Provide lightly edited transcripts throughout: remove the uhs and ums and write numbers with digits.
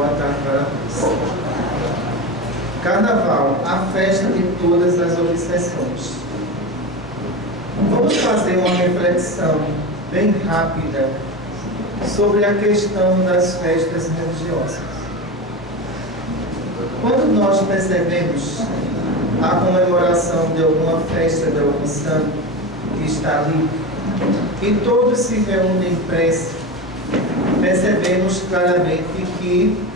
boa tarde para todos. Carnaval, a festa de todas as obsessões. Vamos fazer uma reflexão bem rápida sobre a questão das festas religiosas. Quando nós percebemos a comemoração de alguma festa de algum santo que está ali, e todos se reúnem em prece, percebemos claramente que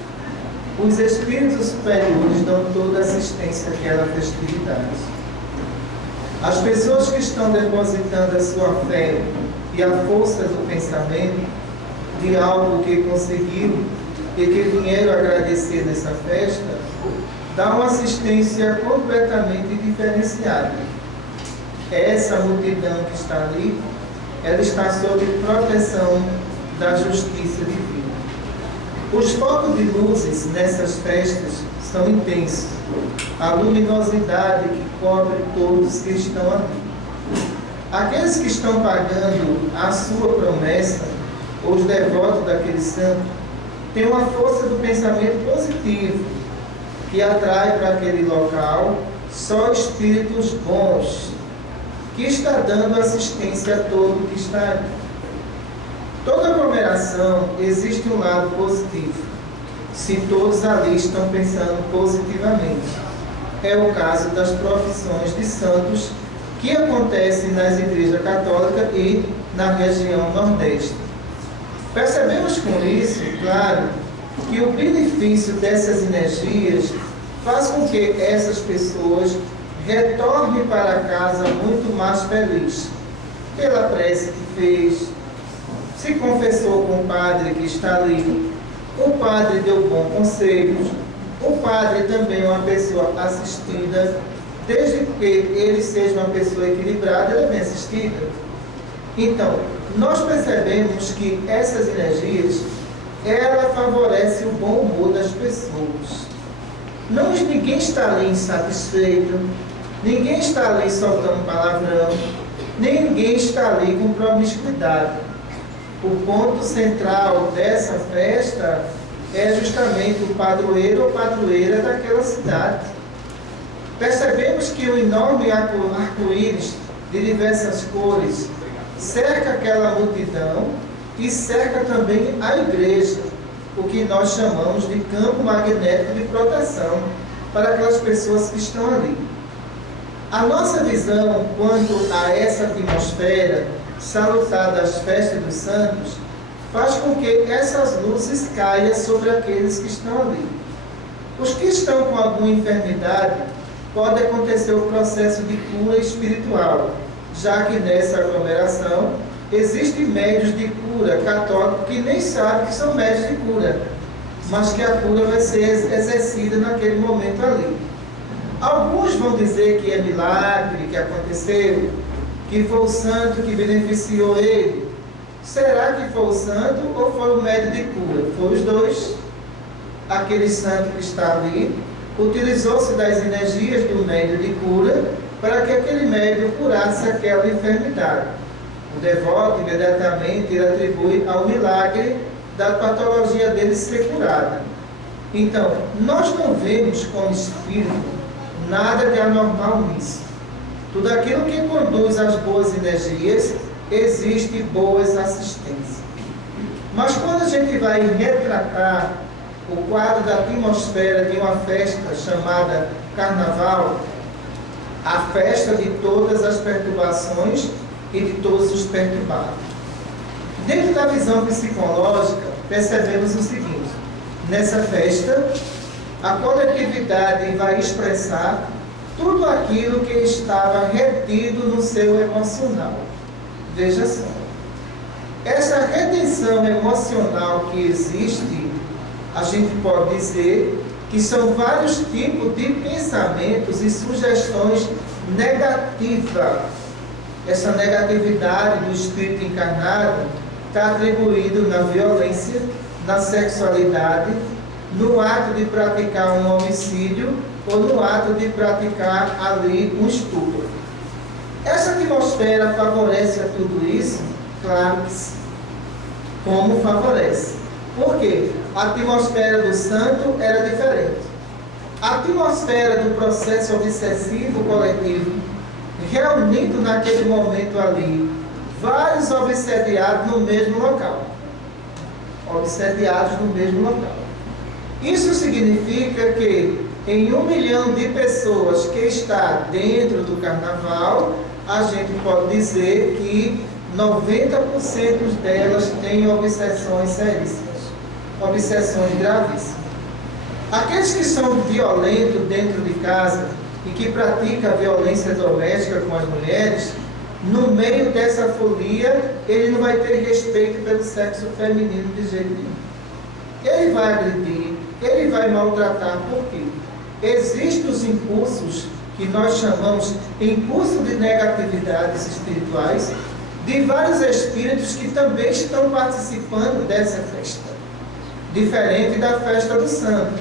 os espíritos superiores dão toda a assistência àquela festividade. As pessoas que estão depositando a sua fé e a força do pensamento de algo que conseguiram e que vieram agradecer nessa festa, dão uma assistência completamente diferenciada. Essa multidão que está ali, ela está sob proteção da justiça divina. Os focos de luzes nessas festas são intensos. A luminosidade que cobre todos que estão ali. Aqueles que estão pagando a sua promessa, os devotos daquele santo, têm uma força do pensamento positivo, que atrai para aquele local só espíritos bons, que está dando assistência a todo que está ali. Toda aglomeração existe um lado positivo, se todos ali estão pensando positivamente. É o caso das profissões de santos que acontecem nas igrejas católicas e na região Nordeste. Percebemos com isso, claro, que o benefício dessas energias faz com que essas pessoas retornem para casa muito mais felizes, pela prece que fez, se confessou com o padre que está ali, o padre deu bons conselhos, o padre também é uma pessoa assistida, desde que ele seja uma pessoa equilibrada, ele é bem assistida. Então, nós percebemos que essas energias, ela favorece o bom humor das pessoas. Ninguém está ali insatisfeito, ninguém está ali soltando palavrão, ninguém está ali com promiscuidade. O ponto central dessa festa é justamente o padroeiro ou padroeira daquela cidade. Percebemos que o enorme arco-íris de diversas cores cerca aquela multidão e cerca também a igreja, o que nós chamamos de campo magnético de proteção para aquelas pessoas que estão ali. A nossa visão quanto a essa atmosfera salutar das festas dos santos faz com que essas luzes caiam sobre aqueles que estão ali. Os que estão com alguma enfermidade, pode acontecer o processo de cura espiritual, já que nessa aglomeração existem médios de cura católicos que nem sabem que são médios de cura, mas que a cura vai ser exercida naquele momento ali. Alguns vão dizer que é milagre, que aconteceu, que foi o santo que beneficiou ele. Será que foi o santo ou foi o médium de cura? Foi os dois. Aquele santo que está ali utilizou-se das energias do médium de cura para que aquele médium curasse aquela enfermidade. O devoto imediatamente ele atribui ao milagre da patologia dele ser curada. Então, nós não vemos como espírito nada de anormal nisso. Tudo aquilo que conduz às boas energias, existe boas assistências. Mas quando a gente vai retratar o quadro da atmosfera de uma festa chamada Carnaval, a festa de todas as perturbações e de todos os perturbados. Dentro da visão psicológica, percebemos o seguinte: nessa festa, a coletividade vai expressar tudo aquilo que estava retido no seu emocional. Veja só. Essa retenção emocional que existe, a gente pode dizer que são vários tipos de pensamentos e sugestões negativas. Essa negatividade do espírito encarnado está atribuído na violência, na sexualidade, no ato de praticar um homicídio ou no ato de praticar ali um estupro. Essa atmosfera favorece a tudo isso? Claro que sim. Como favorece? Por quê? A atmosfera do santo era diferente. A atmosfera do processo obsessivo coletivo, reunindo naquele momento ali vários obsediados no mesmo local. Obsediados no mesmo local. Isso significa que em 1 milhão de pessoas que está dentro do carnaval, a gente pode dizer que 90% delas têm obsessões seríssimas, obsessões gravíssimas. Aqueles que são violentos dentro de casa e que praticam a violência doméstica com as mulheres, no meio dessa folia, ele não vai ter respeito pelo sexo feminino de jeito nenhum. Ele vai agredir, ele vai maltratar. Por quê? Existem os impulsos que nós chamamos impulso de negatividades espirituais de vários espíritos que também estão participando dessa festa, diferente da festa do santo,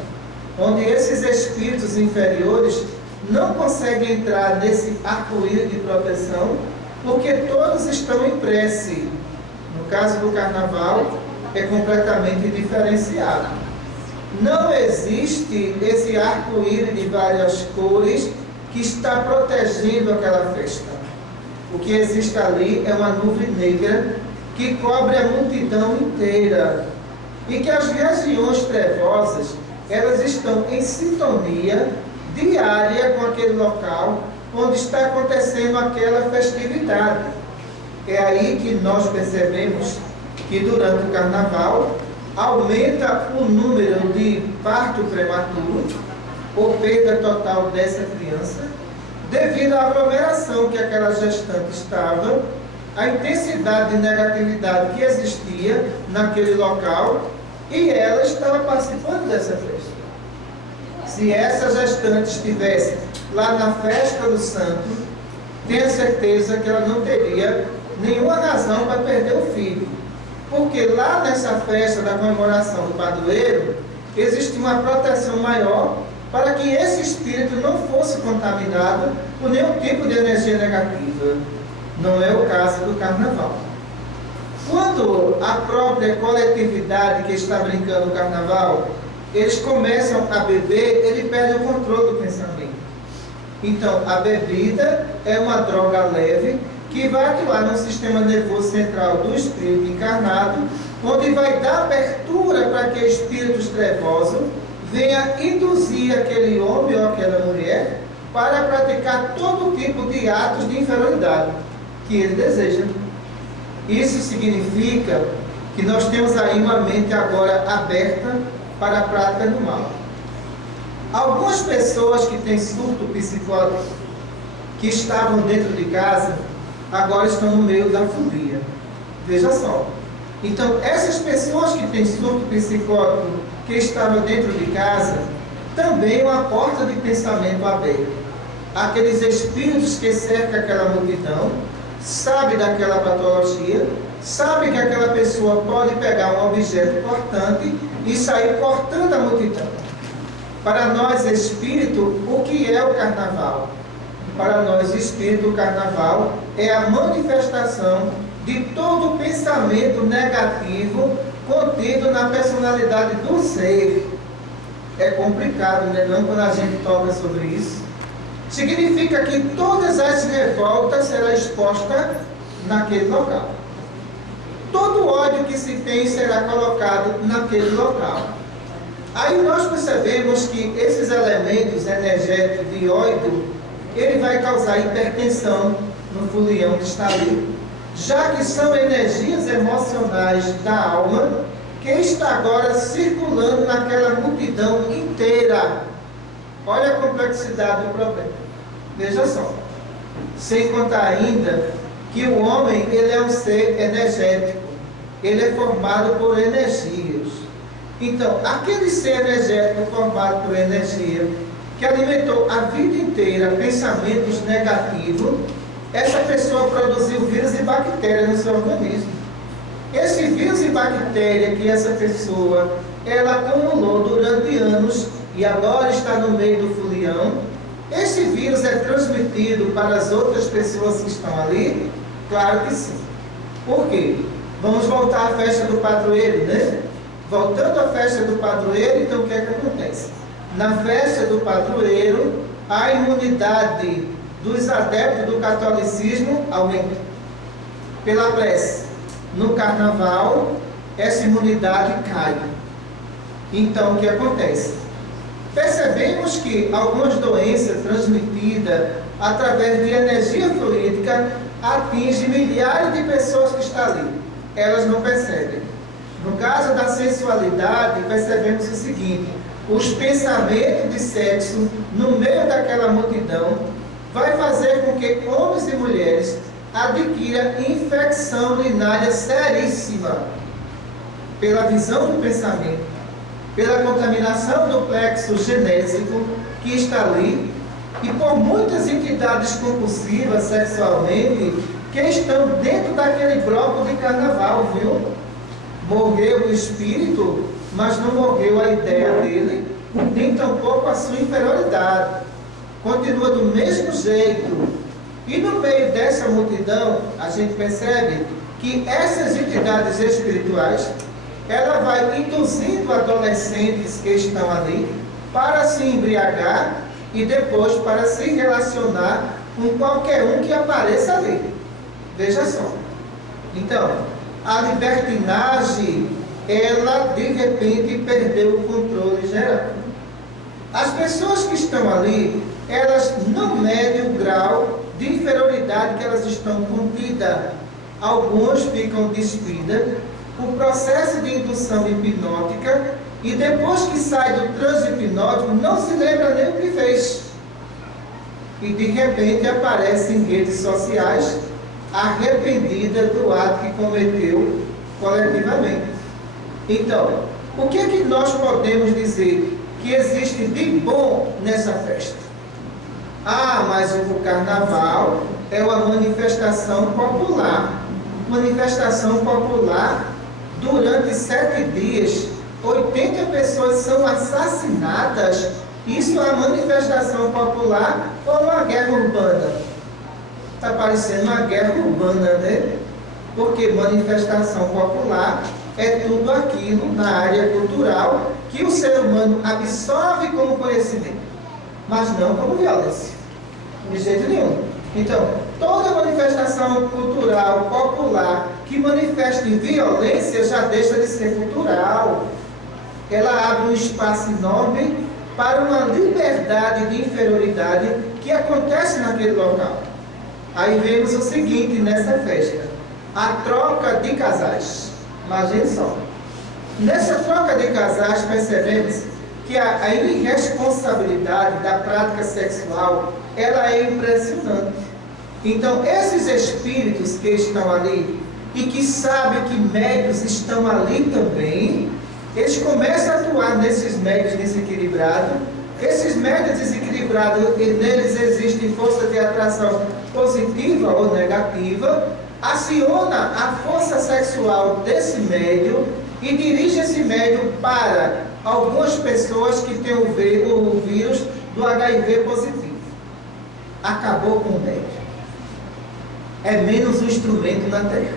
onde esses espíritos inferiores não conseguem entrar nesse arco-íris de proteção, porque todos estão em prece. No caso do carnaval, é completamente diferenciado. Não existe esse arco-íris de várias cores que está protegendo aquela festa. O que existe ali é uma nuvem negra que cobre a multidão inteira. E que as regiões trevosas, elas estão em sintonia diária com aquele local onde está acontecendo aquela festividade. É aí que nós percebemos que durante o carnaval aumenta o número de parto prematuro ou perda total dessa criança, devido à aglomeração que aquela gestante estava, a intensidade de negatividade que existia naquele local, e ela estava participando dessa festa. Se essa gestante estivesse lá na festa do santo, tenha certeza que ela não teria nenhuma razão para perder o filho. Porque lá nessa festa da comemoração do padroeiro, existe uma proteção maior para que esse espírito não fosse contaminado por nenhum tipo de energia negativa. Não é o caso do carnaval. Quando a própria coletividade que está brincando no carnaval, eles começam a beber, ele perde o controle do pensamento. Então, a bebida é uma droga leve que vai atuar no sistema nervoso central do espírito encarnado, onde vai dar abertura para que espíritos trevosos venha induzir aquele homem ou aquela mulher para praticar todo tipo de atos de inferioridade que ele deseja. Isso significa que nós temos aí uma mente agora aberta para a prática do mal. Algumas pessoas que têm surto psicótico, que estavam dentro de casa, agora estão no meio da folia. Veja só. Então, essas pessoas que têm surto psicótico, que estavam dentro de casa, também é uma porta de pensamento aberta. Aqueles espíritos que cercam aquela multidão, sabem daquela patologia, sabem que aquela pessoa pode pegar um objeto cortante e sair cortando a multidão. Para nós, espírito, o que é o carnaval? Para nós, espírito, o carnaval é a manifestação de todo o pensamento negativo contido na personalidade do ser. É complicado, né? Não, quando a gente toca sobre isso. Significa que todas as revoltas serão expostas naquele local. Todo ódio que se tem será colocado naquele local. Aí nós percebemos que esses elementos energéticos de ódio, ele vai causar hipertensão no folião que está ali, já que são energias emocionais da alma que está agora circulando naquela multidão inteira. Olha a complexidade do problema. Veja só. Sem contar ainda que o homem, ele é um ser energético. Ele é formado por energias. Então, aquele ser energético formado por energia, que alimentou a vida inteira pensamentos negativos, essa pessoa produziu vírus e bactérias no seu organismo. Esse vírus e bactéria que essa pessoa, ela acumulou durante anos e agora está no meio do folião, esse vírus é transmitido para as outras pessoas que estão ali? Claro que sim. Por quê? Vamos voltar à festa do padroeiro, né? Voltando à festa do padroeiro, então o que é que acontece? Na festa do padroeiro, a imunidade dos adeptos do catolicismo aumenta pela prece. No carnaval, essa imunidade cai. Então, o que acontece? Percebemos que algumas doenças transmitidas através de energia fluídica atingem milhares de pessoas que estão ali. Elas não percebem. No caso da sensualidade, percebemos o seguinte: os pensamentos de sexo no meio daquela multidão vai fazer com que homens e mulheres adquiram infecção urinária seríssima pela visão do pensamento, pela contaminação do plexo genésico que está ali, e por muitas entidades compulsivas sexualmente que estão dentro daquele bloco de carnaval, viu? Morreu o espírito, mas não morreu a ideia dele, nem tampouco a sua inferioridade. Continua do mesmo jeito. E no meio dessa multidão, a gente percebe que essas entidades espirituais, ela vai induzindo adolescentes que estão ali para se embriagar e depois para se relacionar com qualquer um que apareça ali. Veja só. Então, a libertinagem, ela de repente perdeu o controle geral. As pessoas que estão ali, elas não medem o grau de inferioridade que elas estão contidas. Alguns ficam despidas, o processo de indução hipnótica, e depois que sai do transe hipnótico, não se lembra nem o que fez. E de repente aparece em redes sociais arrependida do ato que cometeu coletivamente. Então, o que é que nós podemos dizer que existe de bom nessa festa? Ah, mas o carnaval é uma manifestação popular. Manifestação popular, durante 7 dias, 80 pessoas são assassinadas. Isso é uma manifestação popular ou uma guerra urbana? Está parecendo uma guerra urbana, né? Porque manifestação popular é tudo aquilo na área cultural que o ser humano absorve como conhecimento, mas não como violência, de jeito nenhum. Então, toda manifestação cultural popular que manifesta violência já deixa de ser cultural. Ela abre um espaço enorme para uma liberdade de inferioridade que acontece naquele local. Aí vemos o seguinte nessa festa: a troca de casais. Imagine só. Nessa troca de casais percebemos que a irresponsabilidade da prática sexual, ela é impressionante. Então, esses espíritos que estão ali e que sabem que médios estão ali também, eles começam a atuar nesses médios desequilibrados. Esses médios desequilibrados, neles existe força de atração positiva ou negativa, aciona a força sexual desse médium e dirige esse médium para algumas pessoas que têm o vírus do HIV positivo. Acabou com o médium. É menos um instrumento na Terra.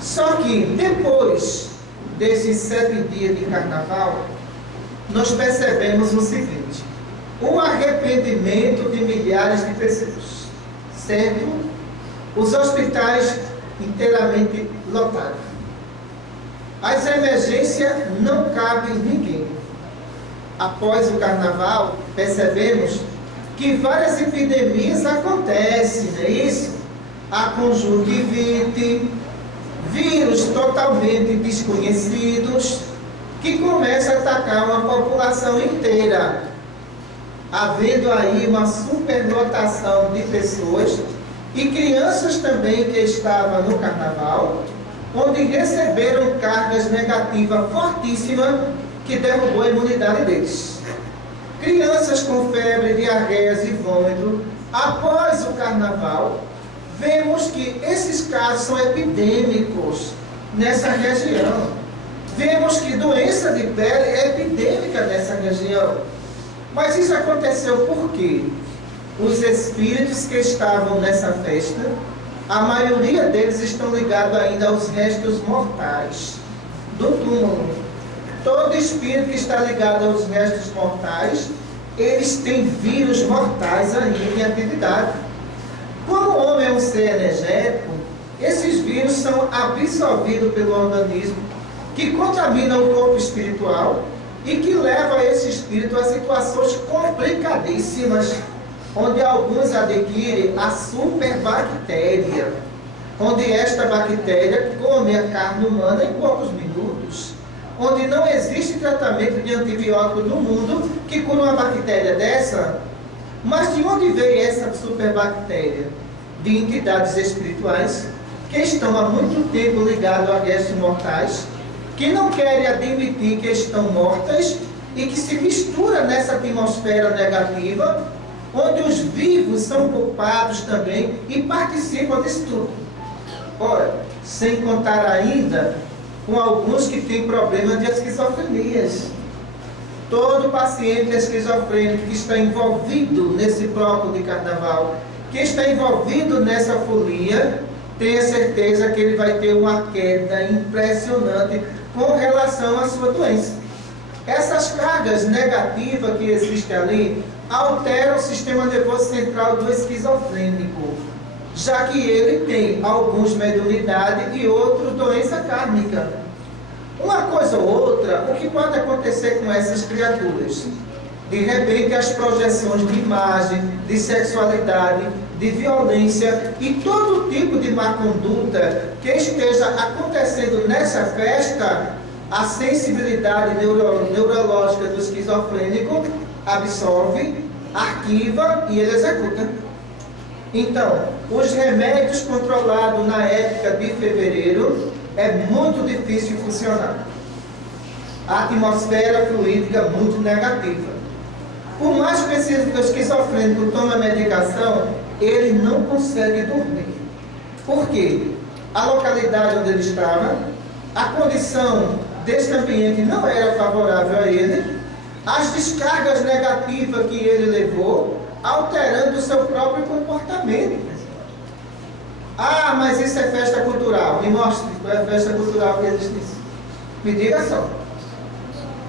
Só que depois desses 7 dias de carnaval, nós percebemos o seguinte: o arrependimento de milhares de pessoas, certo? Os hospitais inteiramente lotados. As emergências não cabem ninguém. Após o carnaval, percebemos que várias epidemias acontecem, não é isso? A conjuntivite, vírus totalmente desconhecidos, que começam a atacar uma população inteira, havendo aí uma superlotação de pessoas e crianças também que estavam no carnaval, onde receberam cargas negativas fortíssimas que derrubou a imunidade deles. Crianças com febre, diarreias e vômito, após o carnaval, vemos que esses casos são epidêmicos nessa região. Vemos que doença de pele é epidêmica nessa região. Mas isso aconteceu por quê? Os espíritos que estavam nessa festa, a maioria deles estão ligados ainda aos restos mortais. do túmulo. Todo espírito que está ligado aos restos mortais, eles têm vírus mortais ainda em atividade. Como o homem é um ser energético, esses vírus são absorvidos pelo organismo, que contamina o corpo espiritual e que leva esse espírito a situações complicadíssimas, onde alguns adquirem a superbactéria, onde esta bactéria come a carne humana em poucos minutos, onde não existe tratamento de antibiótico no mundo que cura uma bactéria dessa. Mas de onde veio essa superbactéria? De entidades espirituais que estão há muito tempo ligadas a restos mortais, que não querem admitir que estão mortas e que se mistura nessa atmosfera negativa, onde os vivos são culpados também e participam disso tudo. Ora, sem contar ainda com alguns que têm problemas de esquizofrenias. Todo paciente esquizofrênico que está envolvido nesse bloco de carnaval, que está envolvido nessa folia, tenha certeza que ele vai ter uma queda impressionante com relação à sua doença. Essas cargas negativas que existem ali alteram o sistema nervoso central do esquizofrênico, já que ele tem alguns mediunidade e outros doença kármica. Uma coisa ou outra, o que pode acontecer com essas criaturas? De repente, as projeções de imagem, de sexualidade, de violência e todo tipo de má conduta que esteja acontecendo nessa festa, a sensibilidade neurológica do esquizofrênico absorve, arquiva e ele executa. Então, os remédios controlados na época de fevereiro é muito difícil de funcionar. A atmosfera fluídica é muito negativa. Por mais que o esquizofrênico tome a medicação, ele não consegue dormir. Por quê? A localidade onde ele estava, a condição desse ambiente não era favorável a ele, as descargas negativas que ele levou, alterando o seu próprio comportamento. Ah, mas isso é festa cultural. Me mostre qual é a festa cultural que existe nisso. Me diga só.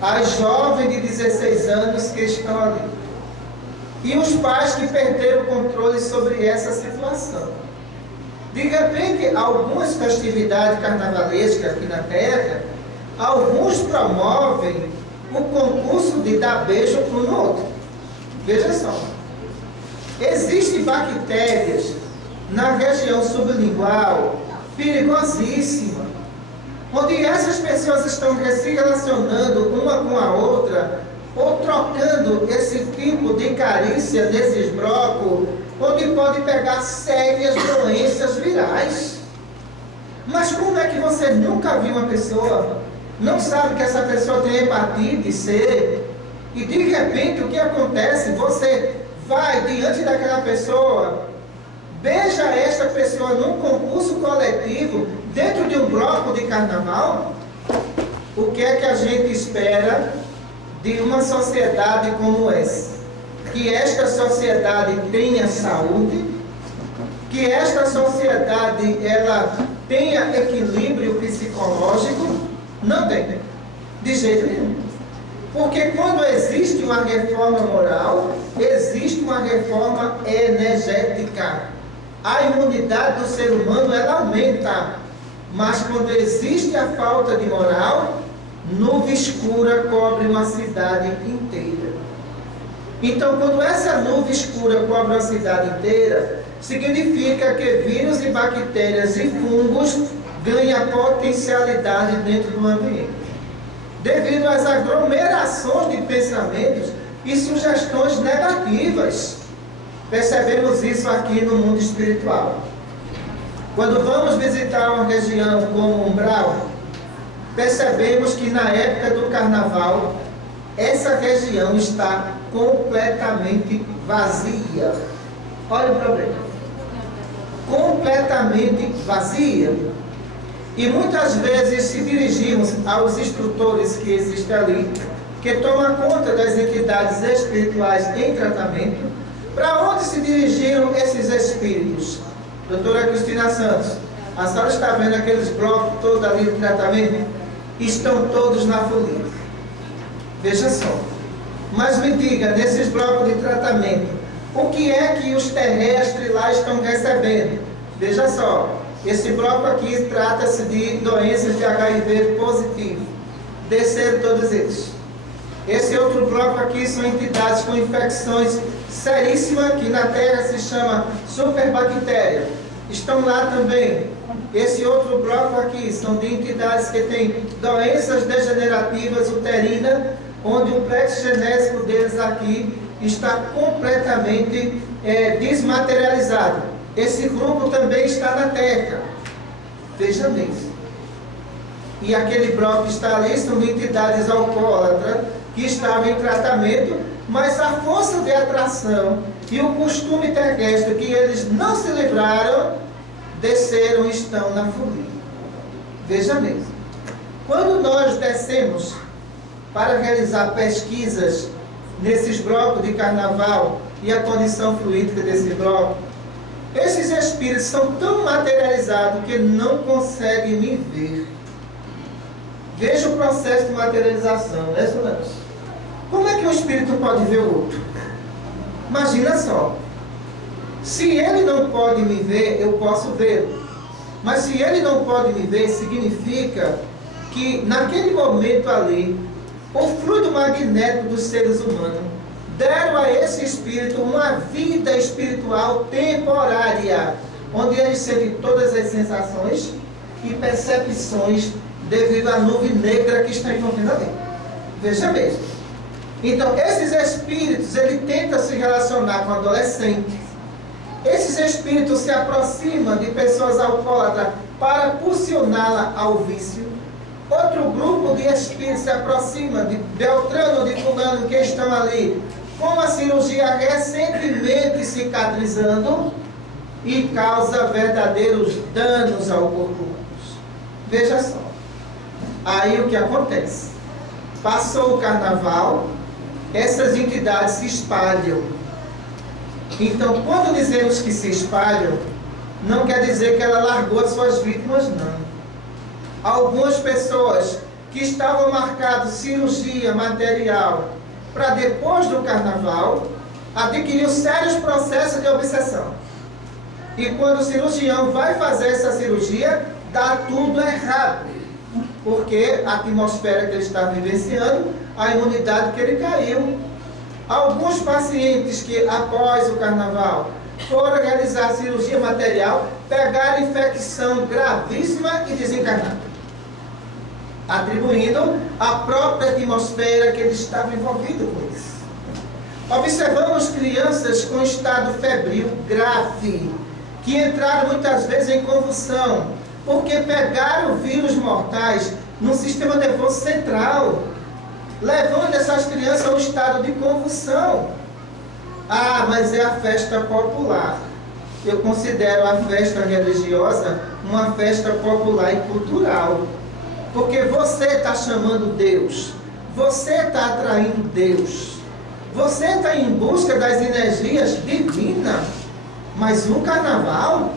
As jovens de 16 anos que estão ali. E os pais que perderam o controle sobre essa situação. De repente, algumas festividades carnavalescas aqui na Terra, alguns promovem o concurso de dar beijo para um no outro. Veja só. Existem bactérias na região sublingual perigosíssima, onde essas pessoas estão se relacionando uma com a outra, ou trocando esse tipo de carícia desses blocos, onde pode pegar sérias doenças virais. Mas como é que você nunca viu uma pessoa, não sabe que essa pessoa tem hepatite C, e de repente o que acontece? Você vai diante daquela pessoa, beija esta pessoa num concurso coletivo, dentro de um bloco de carnaval. O que é que a gente espera de uma sociedade como essa? Que esta sociedade tenha saúde, que esta sociedade ela tenha equilíbrio psicológico? Não tem, de jeito nenhum. Porque quando existe uma reforma moral, existe uma reforma energética. A imunidade do ser humano ela aumenta, mas quando existe a falta de moral, nuvem escura cobre uma cidade inteira. Então, quando essa nuvem escura cobre uma cidade inteira, significa que vírus e bactérias e fungos ganham potencialidade dentro do ambiente, devido às aglomerações de pensamentos e sugestões negativas. Percebemos isso aqui no mundo espiritual. Quando vamos visitar uma região como o Umbral, percebemos que na época do carnaval, essa região está completamente vazia. Olha o problema. Completamente vazia. E muitas vezes se dirigimos aos instrutores que existem ali, que tomam conta das entidades espirituais em tratamento. Para onde se dirigiram esses espíritos? Doutora Cristina Santos, a senhora está vendo aqueles blocos todos ali de tratamento? estão todos na folia. Veja só. Mas me diga, nesses blocos de tratamento, o que é que os terrestres lá estão recebendo? Veja só, esse bloco aqui trata-se de doenças de HIV positivo. Desceram todos eles. Esse outro bloco aqui são entidades com infecções seríssimas, que na Terra se chama superbactéria. Estão lá também. Esse outro bloco aqui são de entidades que têm doenças degenerativas uterinas, onde o plexo genésico deles aqui está completamente desmaterializado. Esse grupo também está na Terra. Veja mesmo. E aquele bloco que está ali são de entidades alcoólatras que estavam em tratamento, mas a força de atração e o costume terrestre que eles não se livraram, desceram e estão na folia. Veja mesmo. Quando nós descemos para realizar pesquisas nesses blocos de carnaval e a condição fluídica desse bloco, esses espíritos são tão materializados que não conseguem me ver. Veja o processo de materialização, né, Solange? Como é que um espírito pode ver o outro? Imagina só. Se ele não pode me ver, eu posso vê-lo. Mas se ele não pode me ver, significa que naquele momento ali, o fluido magnético dos seres humanos deram a esse espírito uma vida espiritual temporária, onde ele sente todas as sensações e percepções devido à nuvem negra que está envolvendo ali. Veja mesmo. Então, esses espíritos, ele tenta se relacionar com o adolescente. Esses espíritos se aproximam de pessoas alcoólatras para impulsioná-la ao vício. Outro grupo de espíritos se aproxima de Beltrano, de Fulano, que estão ali com a cirurgia recentemente cicatrizando e causa verdadeiros danos ao corpo humano. Veja só. Aí o que acontece? Passou o carnaval, essas entidades se espalham. Então, quando dizemos que se espalham, não quer dizer que ela largou as suas vítimas, não. Algumas pessoas que estavam marcadas cirurgia material para depois do carnaval, adquiriu sérios processos de obsessão. E quando o cirurgião vai fazer essa cirurgia, dá tudo errado. Porque a atmosfera que ele está vivenciando, a imunidade que ele caiu. Alguns pacientes que após o carnaval foram realizar cirurgia material, pegaram infecção gravíssima e desencarnaram, atribuindo à própria atmosfera que ele estava envolvido com isso. Observamos crianças com estado febril grave, que entraram muitas vezes em convulsão, porque pegaram vírus mortais no sistema nervoso central, levando essas crianças a um estado de convulsão. Ah, mas é a festa popular. Eu considero a festa religiosa uma festa popular e cultural. Porque você está chamando Deus, você está atraindo Deus, você está em busca das energias divinas. Mas no carnaval,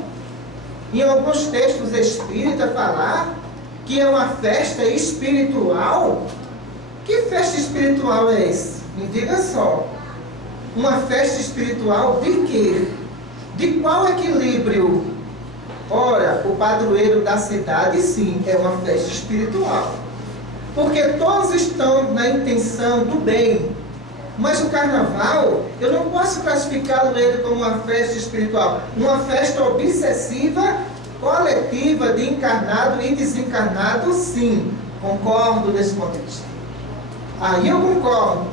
em alguns textos espíritas falar que é uma festa espiritual. Que festa espiritual é essa? Me diga só. Uma festa espiritual de quê? De qual equilíbrio? Ora, o padroeiro da cidade, sim, é uma festa espiritual. Porque todos estão na intenção do bem. Mas o carnaval, eu não posso classificá-lo ele como uma festa espiritual. Uma festa obsessiva, coletiva, de encarnado e desencarnado, sim. Concordo nesse ponto de vista. Aí eu concordo.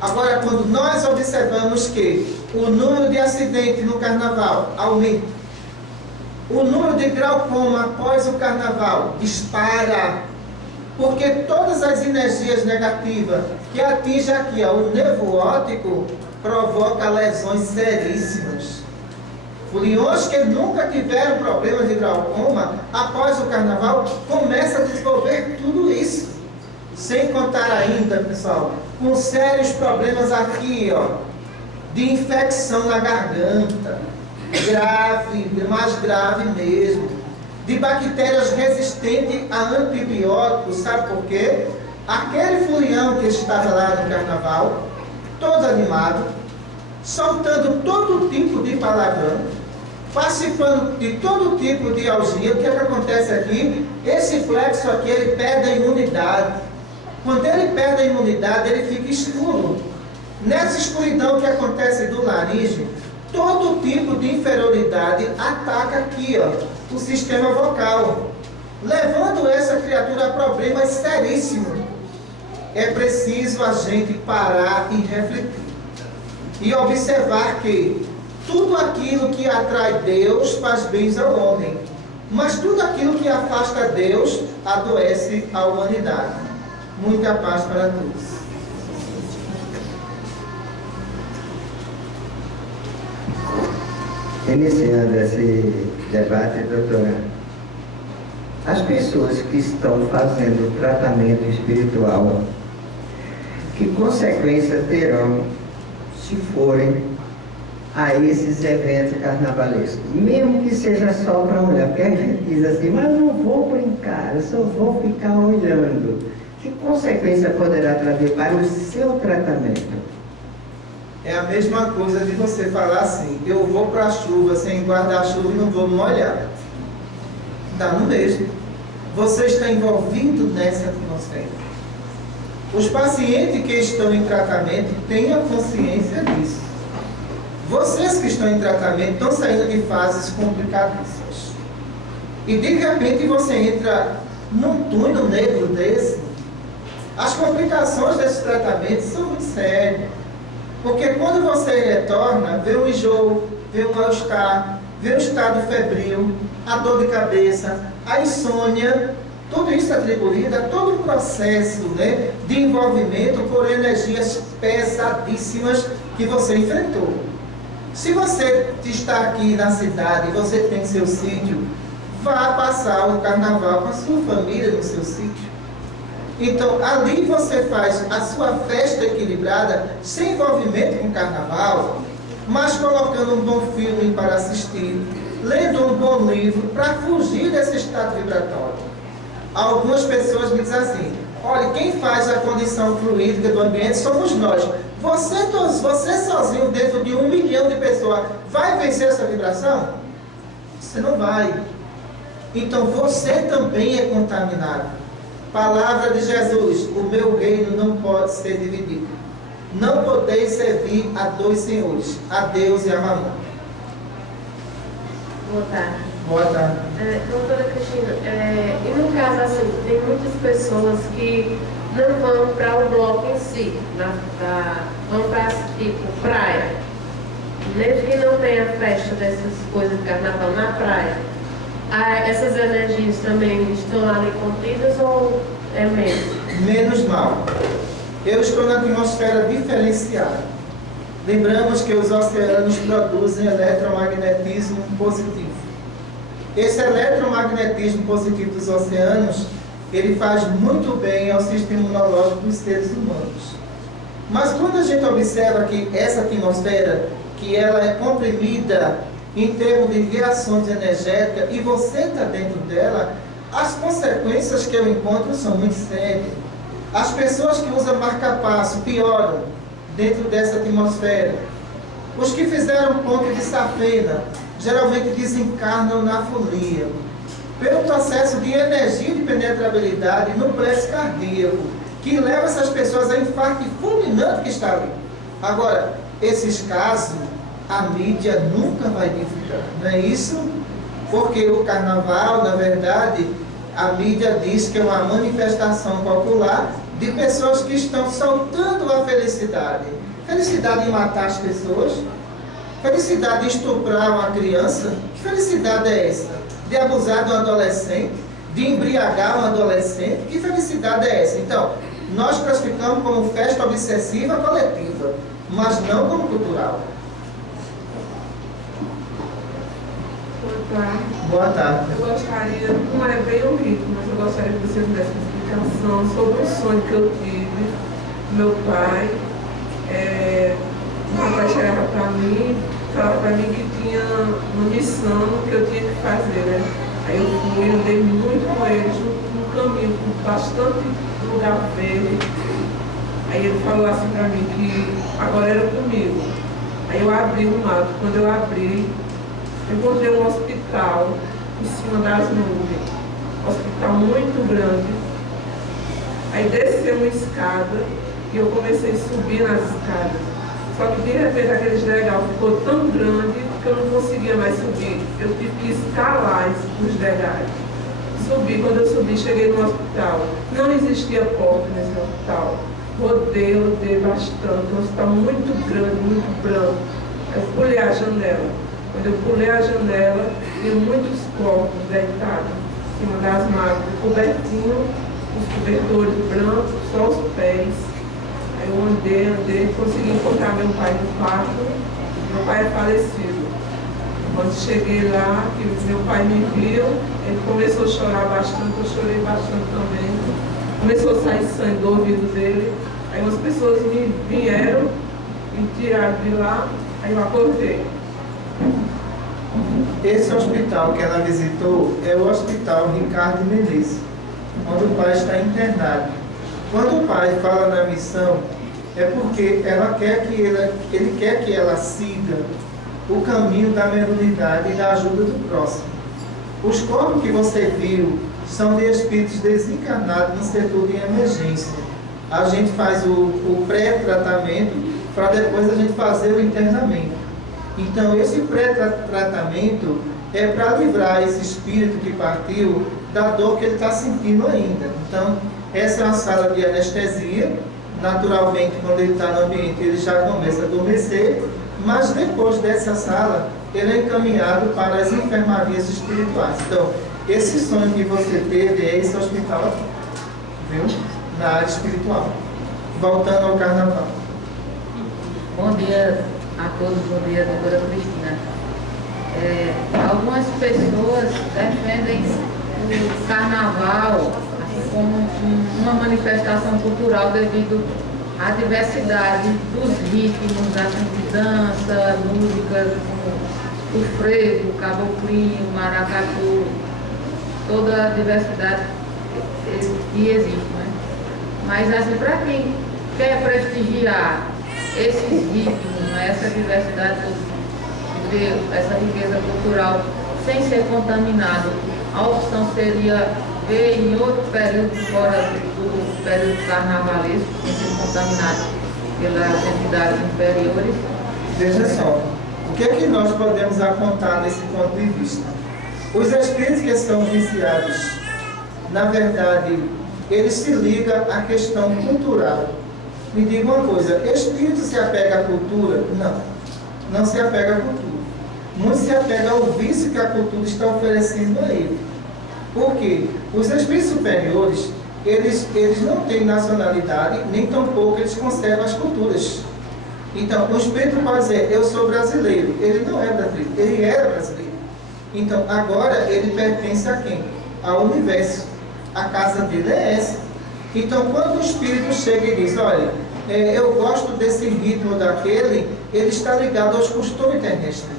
Agora, quando nós observamos que o número de acidentes no carnaval aumenta, o número de glaucoma após o carnaval dispara, porque todas as energias negativas que atingem aqui o nervo óptico provoca lesões seríssimas. Foliões que nunca tiveram problemas de glaucoma, após o carnaval, começam a desenvolver tudo isso. Sem contar ainda, pessoal, com sérios problemas aqui, de infecção na garganta, grave, mais grave mesmo. de bactérias resistentes a antibióticos. Sabe por quê? Aquele folião que estava lá no carnaval, todo animado, soltando todo tipo de palavrão, participando de todo tipo de algia. O que é que acontece aqui? Esse plexo aqui, ele perde a imunidade. Quando ele perde a imunidade, ele fica escuro. Nessa escuridão que acontece do laríngeo, todo tipo de inferioridade ataca aqui, ó, o sistema vocal, levando essa criatura a problemas seríssimos. É preciso a gente parar e refletir e observar que tudo aquilo que atrai Deus faz bem ao homem, mas tudo aquilo que afasta Deus adoece a humanidade. Muita paz para todos. Iniciando esse debate, doutora, as pessoas que estão fazendo tratamento espiritual, que consequência terão se forem a esses eventos carnavalescos? Mesmo que seja só para olhar, porque a gente diz assim, mas não vou brincar, eu só vou ficar olhando. Que consequência poderá trazer para o seu tratamento? É a mesma coisa de você falar assim, eu vou para a chuva sem guarda-chuva e não vou me molhar. Dá no mesmo. Você está envolvido nessa atmosfera. Os pacientes que estão em tratamento tenham consciência disso. Vocês que estão em tratamento estão saindo de fases complicadíssimas. E de repente você entra num túnel negro desse. As complicações desse tratamento são muito sérias. Porque quando você retorna, vê o enjoo, vê o mal-estar, vê o estado febril, a dor de cabeça, a insônia, tudo isso atribuído a todo um processo, né, de envolvimento por energias pesadíssimas que você enfrentou. Se você está aqui na cidade e você tem seu sítio, vá passar o carnaval com a sua família no seu sítio. Então, ali você faz a sua festa equilibrada, sem envolvimento com o carnaval, mas colocando um bom filme para assistir, lendo um bom livro, para fugir desse estado vibratório. Algumas pessoas me dizem assim, olha, quem faz a condição fluídica do ambiente somos nós. Você sozinho, dentro de 1 milhão de pessoas, vai vencer essa vibração? Você não vai. Então, você também é contaminado. Palavra de Jesus, o meu reino não pode ser dividido. Não podeis servir a 2 senhores, a Deus e a Mamon. Boa tarde. Boa tarde. Doutora Cristina, e no caso assim, tem muitas pessoas que não vão para o bloco em si, vão para tipo praia. Mesmo que não tenha festa dessas coisas de carnaval na praia, essas energias também estão ali contidas ou é menos? Menos mal. Eu estou na atmosfera diferenciada. Lembramos que os oceanos produzem eletromagnetismo positivo. Esse eletromagnetismo positivo dos oceanos, ele faz muito bem ao sistema imunológico dos seres humanos. Mas quando a gente observa que essa atmosfera, que ela é comprimida em termos de reações energéticas, e você está dentro dela, as consequências que eu encontro são muito sérias. As pessoas que usam marca-passo pioram dentro dessa atmosfera. Os que fizeram ponto de safena geralmente desencarnam na folia, pelo processo de energia e de penetrabilidade no plexo cardíaco, que leva essas pessoas a infarto fulminante que está ali. Agora, esses casos, a mídia nunca vai divulgar, não é isso? Porque o carnaval, na verdade, a mídia diz que é uma manifestação popular de pessoas que estão soltando a felicidade. Felicidade em matar as pessoas, felicidade em estuprar uma criança. Que felicidade é essa? De abusar de um adolescente, de embriagar um adolescente. Que felicidade é essa? Então, nós classificamos como festa obsessiva coletiva, mas não como cultural. Boa tarde. Eu gostaria, não é bem o ritmo, mas eu gostaria que você me desse uma explicação sobre um sonho que eu tive. Meu pai chegava para mim, falava para mim que tinha uma missão que eu tinha que fazer, né? Aí eu fui, andei muito com ele, junto no caminho, com bastante lugar verde. Aí ele falou assim pra mim que agora era comigo. Aí eu abri o mato. Quando eu abri, eu encontrei um hospital em cima das nuvens. Um hospital muito grande. Aí desceu uma escada e eu comecei a subir nas escadas. Só que de repente aquele degrau ficou tão grande que eu não conseguia mais subir. Eu tive que escalar os degraus. Subi, quando eu subi, cheguei no hospital. Não existia porta nesse hospital. Rodei bastante. Um hospital muito grande, muito branco. Eu pulei a janela. Quando eu pulei a janela, tinha muitos corpos deitados em cima das macas, cobertinho, os cobertores brancos, só os pés. Aí eu andei, consegui encontrar meu pai no quarto. Meu pai é falecido. Quando cheguei lá, que meu pai me viu, ele começou a chorar bastante, eu chorei bastante também. Começou a sair sangue do ouvido dele. Aí umas pessoas me vieram, me tiraram de lá, aí eu acordei. Esse hospital que ela visitou é o Hospital Ricardo Menezes, onde o pai está internado. Quando o pai fala na missão, é porque ele quer que ela siga o caminho da mediunidade e da ajuda do próximo. Os corpos que você viu são de espíritos desencarnados no setor de emergência. A gente faz o pré-tratamento para depois a gente fazer o internamento. Então, esse pré-tratamento é para livrar esse espírito que partiu da dor que ele está sentindo ainda. Então, essa é uma sala de anestesia. Naturalmente, quando ele está no ambiente, ele já começa a adormecer. Mas depois dessa sala, ele é encaminhado para as enfermarias espirituais. Então, esse sonho que você teve é esse hospital aqui, viu? Na área espiritual. Voltando ao carnaval. Bom dia a todos, bom dia, doutora Cristina. Algumas pessoas defendem o carnaval como uma manifestação cultural devido à diversidade dos ritmos, assim, de dança, músicas, como o frevo, o caboclinho, o maracatu, toda a diversidade que existe, né? Mas, assim, para quem quer prestigiar esses ritmos, né, essa diversidade, ver essa riqueza cultural sem ser contaminado, a opção seria ver em outro período fora do período carnavalesco, sem ser contaminado pelas entidades inferiores. Veja só, o que é que nós podemos apontar nesse ponto de vista? Os espíritos que são viciados, na verdade, eles se ligam à questão cultural. Me diga uma coisa, espírito se apega à cultura? Não se apega à cultura. Muito se apega ao vício que a cultura está oferecendo a ele. Por quê? Os espíritos superiores, eles não têm nacionalidade, nem tampouco eles conservam as culturas. Então, o espírito pode dizer, eu sou brasileiro. Ele não é brasileiro, ele era brasileiro. Então, agora ele pertence a quem? Ao universo. A casa dele é essa. Então, quando o espírito chega e diz, olha, eu gosto desse ritmo daquele, ele está ligado aos costumes terrestres.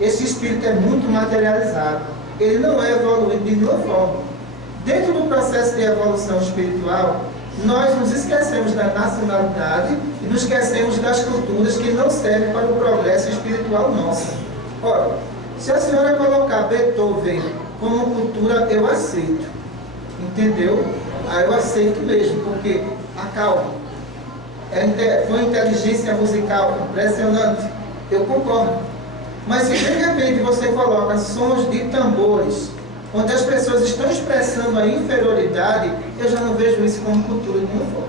Esse espírito é muito materializado. Ele não é evoluído de nenhuma forma. Dentro do processo de evolução espiritual, nós nos esquecemos da nacionalidade e nos esquecemos das culturas que não servem para o progresso espiritual nosso. Ora, se a senhora colocar Beethoven como cultura, eu aceito. Entendeu? Aí eu aceito mesmo, porque acalma. Foi uma inteligência musical impressionante. Eu concordo. Mas se de repente você coloca sons de tambores, onde as pessoas estão expressando a inferioridade, eu já não vejo isso como cultura de nenhuma forma.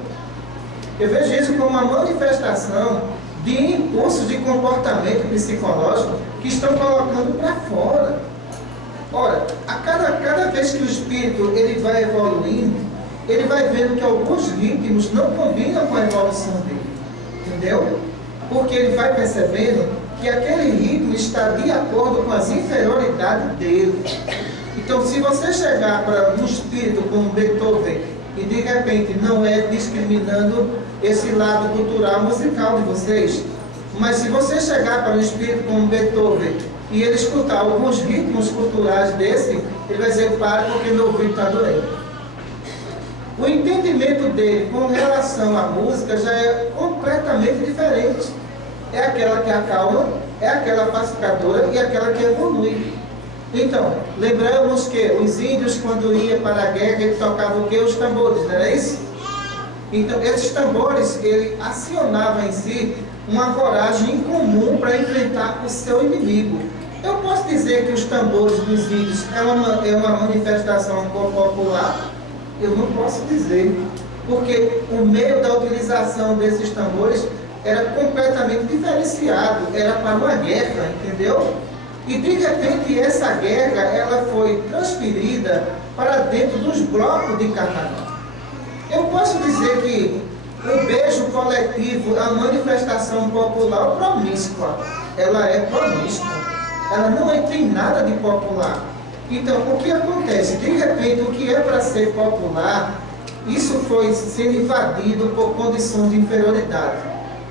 Eu vejo isso como uma manifestação de impulsos de comportamento psicológico que estão colocando para fora. Ora, cada vez que o espírito ele vai evoluindo, ele vai vendo que alguns ritmos não combinam com a evolução dele. Entendeu? Porque ele vai percebendo que aquele ritmo está de acordo com as inferioridades dele. Então, se você chegar para um espírito como Beethoven e de repente não é discriminando esse lado cultural musical de vocês, mas se você chegar para um espírito como Beethoven e ele escutar alguns ritmos culturais desse, ele vai dizer, pare porque meu ouvido está doendo. O entendimento dele com relação à música já é completamente diferente. É aquela que acalma, é aquela pacificadora e aquela que evolui. Então, lembramos que os índios, quando iam para a guerra, eles tocavam o quê? Os tambores, não era isso? Então, esses tambores, ele acionava em si uma coragem incomum para enfrentar o seu inimigo. Eu posso dizer que os tambores dos índios é uma manifestação popular? Eu não posso dizer, porque o meio da utilização desses tambores era completamente diferenciado, era para uma guerra, entendeu? E de repente essa guerra, ela foi transferida para dentro dos blocos de carnaval. Eu posso dizer que o beijo coletivo, a manifestação popular promíscua, ela é promíscua, ela não tem nada de popular. Então, o que acontece? De repente, o que é para ser popular, isso foi sendo invadido por condições de inferioridade,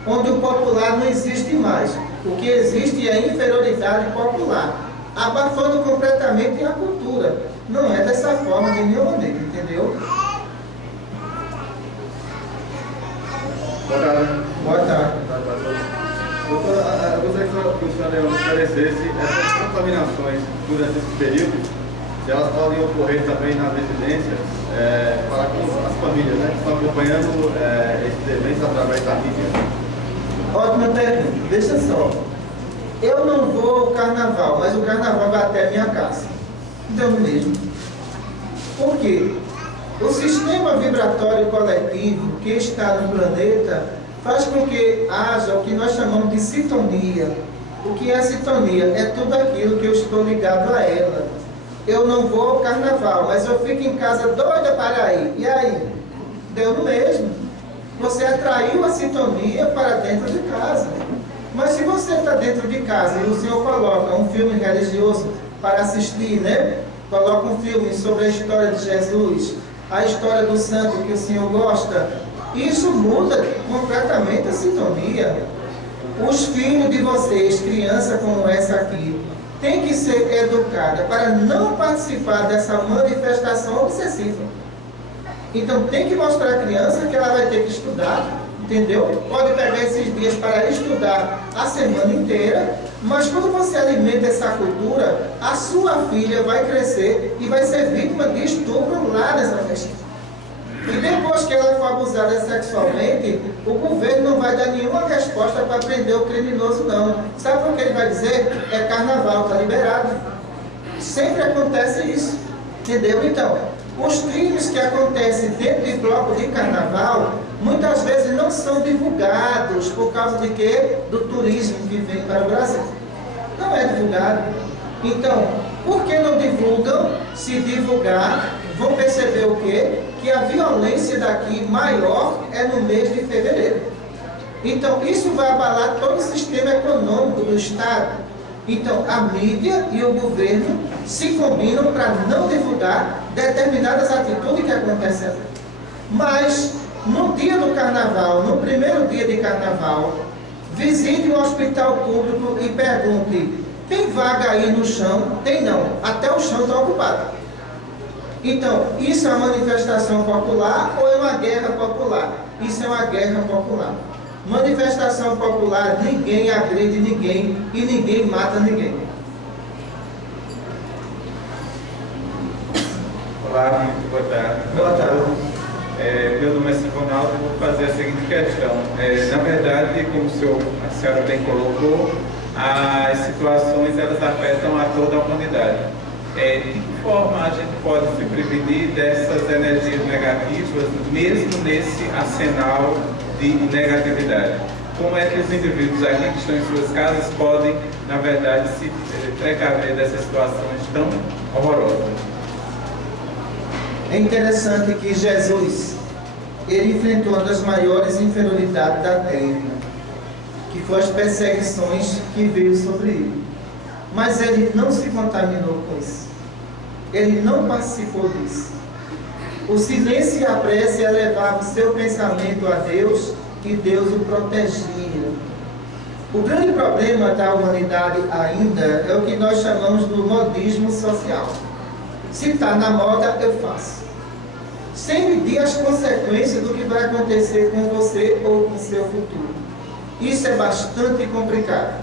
onde o popular não existe mais. O que existe é a inferioridade popular, abafando completamente a cultura. Não é dessa forma de nenhuma maneira, entendeu? Boa tarde. Boa tarde. Doutora, eu gostaria que o senhor esclarecesse essas contaminações durante esse período, se elas podem ocorrer também nas residências, para as famílias, né, que estão acompanhando esses eventos através da mídia. Ótima pergunta. Veja só. Eu não vou ao carnaval, mas o carnaval vai até a minha casa. Então mesmo. Por quê? O sistema vibratório coletivo que está no planeta faz com que haja o que nós chamamos de sintonia. O que é sintonia? É tudo aquilo que eu estou ligado a ela. Eu não vou ao carnaval, mas eu fico em casa doida para ir. E aí? Deu no mesmo. Você atraiu a sintonia para dentro de casa. Mas se você está dentro de casa e o Senhor coloca um filme religioso para assistir, né? Coloca um filme sobre a história de Jesus, a história do santo que o Senhor gosta, isso muda completamente a sintonia. Os filhos de vocês, criança como essa aqui, tem que ser educada para não participar dessa manifestação obsessiva. Então tem que mostrar à criança que ela vai ter que estudar, entendeu? Pode pegar esses dias para estudar a semana inteira, mas quando você alimenta essa cultura, a sua filha vai crescer e vai ser vítima de estupro lá nessa festa. E depois que ela for abusada sexualmente, o governo não vai dar nenhuma resposta para prender o criminoso, não. Sabe por que ele vai dizer? É carnaval, está liberado. Sempre acontece isso, entendeu? Então, os crimes que acontecem dentro de bloco de carnaval, muitas vezes não são divulgados, por causa de quê? Do turismo que vem para o Brasil. Não é divulgado. Então, por que não divulgam? Se divulgar, vão perceber o quê? Que a violência daqui maior é no mês de fevereiro. Então, isso vai abalar todo o sistema econômico do Estado. Então, a mídia e o governo se combinam para não divulgar determinadas atitudes que acontecem ali. Mas, no dia do carnaval, no primeiro dia de carnaval, visite um hospital público e pergunte: tem vaga aí no chão? Tem não. Até o chão está ocupado. Então, isso é uma manifestação popular ou é uma guerra popular? Isso é uma guerra popular. Manifestação popular, ninguém agride ninguém e ninguém mata ninguém. Olá, muito boa tarde. Boa tarde. Meu nome é Silvio Ronaldo e vou fazer a seguinte questão. Na verdade, como a senhora bem colocou, as situações elas afetam a toda a humanidade. De que forma a gente pode se prevenir dessas energias negativas, mesmo nesse arsenal de negatividade? Como é que os indivíduos aqui que estão em suas casas podem, na verdade, se precaver dessas situações tão horrorosas? É interessante que Jesus, ele enfrentou uma das maiores inferioridades da terra, que foi as perseguições que veio sobre ele. Mas ele não se contaminou com isso. Ele não participou disso. O silêncio e a prece elevavam o seu pensamento a Deus e Deus o protegia. O grande problema da humanidade ainda é o que nós chamamos do modismo social. Se está na moda, eu faço. Sem medir as consequências do que vai acontecer com você ou com o seu futuro. Isso é bastante complicado.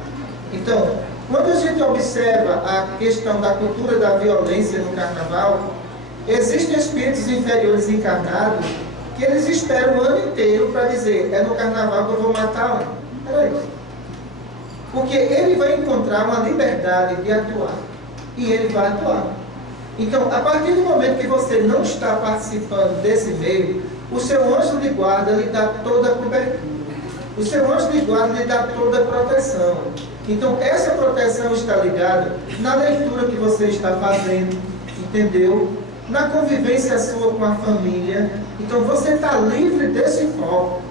Então, quando a gente observa a questão da cultura da violência no carnaval, existem espíritos inferiores encarnados que eles esperam o ano inteiro para dizer: é no carnaval que eu vou matar um. Peraí. Porque ele vai encontrar uma liberdade de atuar. E ele vai atuar. Então, a partir do momento que você não está participando desse meio, o seu anjo de guarda lhe dá toda a cobertura. O seu anjo de guarda lhe dá toda a proteção. Então, essa proteção está ligada na leitura que você está fazendo, entendeu? Na convivência sua com a família. Então, você está livre desse foco.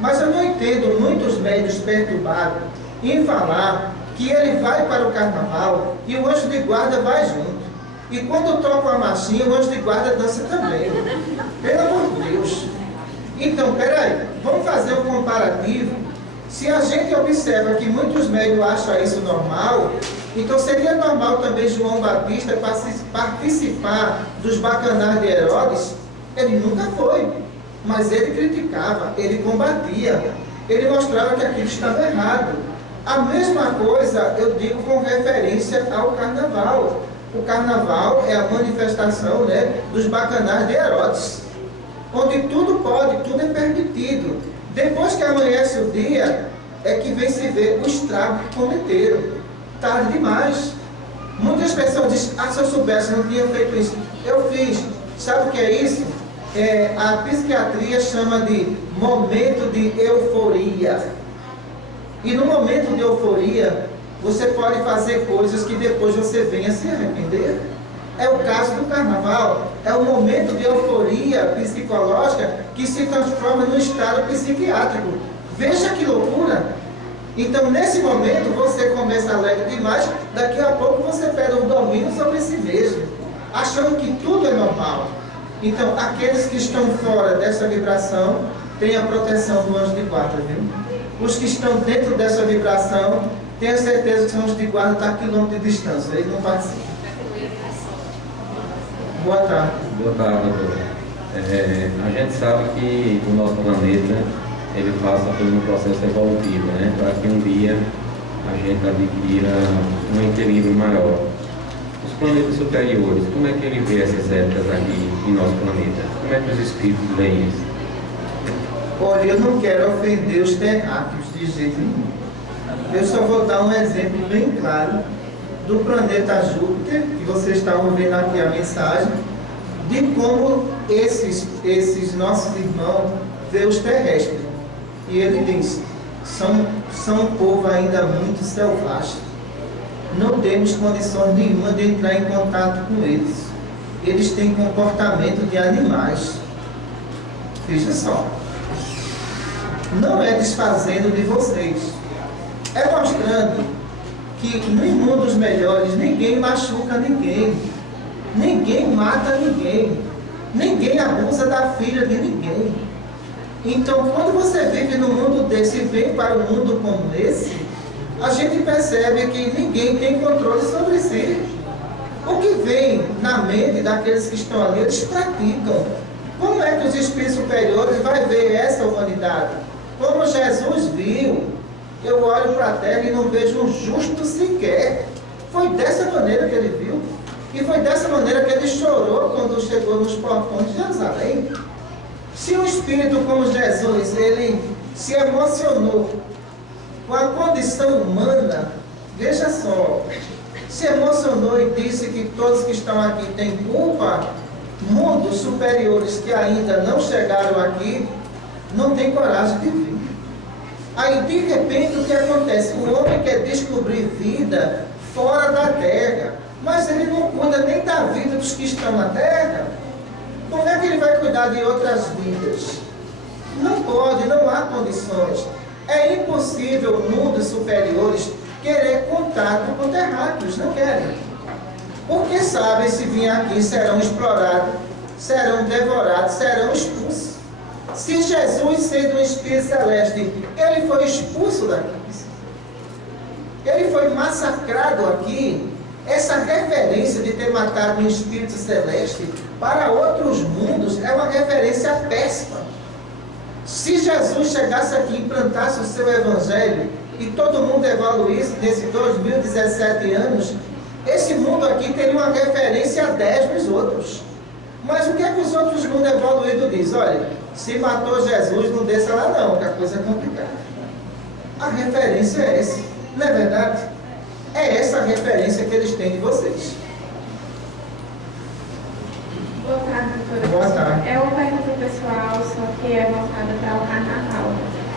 Mas eu não entendo muitos médios perturbados em falar que ele vai para o carnaval e o anjo de guarda vai junto. E quando toca a marchinha, o anjo de guarda dança também. Pelo amor de Deus. Então, peraí, vamos fazer um comparativo. Se a gente observa que muitos médios acham isso normal, então seria normal também João Batista participar dos bacanais de Herodes? Ele nunca foi, mas ele criticava, ele combatia, ele mostrava que aquilo estava errado. A mesma coisa eu digo com referência ao carnaval. O carnaval é a manifestação, né, dos bacanais de Herodes, onde tudo pode, tudo é permitido. Depois que amanhece o dia, é que vem se ver o estrago que cometeram. Tarde demais. Muitas pessoas dizem: se eu soubesse, eu não tinha feito isso. Eu fiz. Sabe o que é isso? A psiquiatria chama de momento de euforia. E no momento de euforia, você pode fazer coisas que depois você venha se arrepender. É o caso do carnaval. É um momento de euforia psicológica que se transforma num estado psiquiátrico. Veja que loucura! Então, nesse momento, você começa alegre demais, daqui a pouco você perde um domínio sobre si mesmo, achando que tudo é normal. Então, aqueles que estão fora dessa vibração têm a proteção do anjo de guarda, viu? Os que estão dentro dessa vibração, tenha certeza que o anjo de guarda está a quilômetro de distância, ele não participa. Boa tarde. Boa tarde, doutor. A gente sabe que o nosso planeta, ele passa por um processo evolutivo, né? Para que um dia a gente adquira um equilíbrio maior. Os planetas superiores, como é que ele vê essas épocas aqui em nosso planeta? Como é que os espíritos veem isso? Olha, eu não quero ofender os terráqueos de jeito nenhum. Eu só vou dar um exemplo bem claro do planeta Júpiter, que vocês estavam vendo aqui a mensagem, de como esses nossos irmãos veem os terrestres. E ele diz: são um povo ainda muito selvagem. Não temos condições nenhuma de entrar em contato com eles. Eles têm comportamento de animais. Veja só. Não é desfazendo de vocês. É mostrando que no mundo dos melhores ninguém machuca ninguém. Ninguém mata ninguém. Ninguém abusa da filha de ninguém. Então, quando você vive num mundo desse e vem para um mundo como esse, a gente percebe que ninguém tem controle sobre si. O que vem na mente daqueles que estão ali, eles praticam. Como é que os espíritos superiores vão ver essa humanidade? Como Jesus viu, eu olho para a terra e não vejo um justo sequer. Foi dessa maneira que ele viu. E foi dessa maneira que ele chorou quando chegou nos portões de Jerusalém. Se um espírito como Jesus, ele se emocionou com a condição humana, veja só, se emocionou e disse que todos que estão aqui têm culpa, mundos superiores que ainda não chegaram aqui, não têm coragem de vir. Aí, de repente, o que acontece? O homem quer descobrir vida fora da terra, mas ele não cuida nem da vida dos que estão na terra. Como é que ele vai cuidar de outras vidas? Não pode, não há condições. É impossível mundos superiores querer contato com terráqueos, não querem. Porque sabem, se vir aqui, serão explorados, serão devorados, serão expulsos. Se Jesus, sendo um Espírito Celeste, ele foi expulso daqui. ele foi massacrado aqui. Essa referência de ter matado um espírito celeste para outros mundos é uma referência péssima. Se Jesus chegasse aqui e implantasse o seu evangelho e todo mundo evoluísse nesses 2017 anos, esse mundo aqui teria uma referência a 10 dos outros. Mas o que é que os outros mundos evoluídos dizem? Olha, se matou Jesus, não desça lá não, que a coisa é complicada. A referência é essa, não é verdade? É essa a referência que eles têm de vocês. Boa tarde, doutora. Boa tarde. É uma pergunta pessoal, só que é voltada para o carnaval.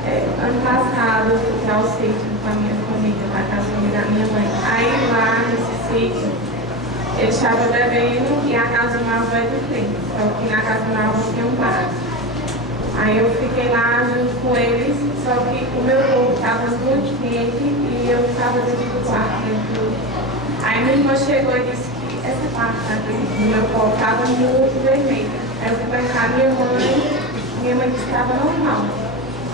Ano passado eu fui para o sítio com a minha família, para a casa da minha mãe. Aí lá nesse sítio, ele estava bebendo e a casa do meu avô é de frente. Só que na casa do meu avô tinha um bar. Aí eu fiquei lá junto com eles, só que o meu corpo estava muito quente e eu estava dentro do quarto. Aí minha irmã chegou e disse que essa parte aqui do meu corpo estava muito vermelha. Aí eu fui perguntar a minha mãe disse que estava normal.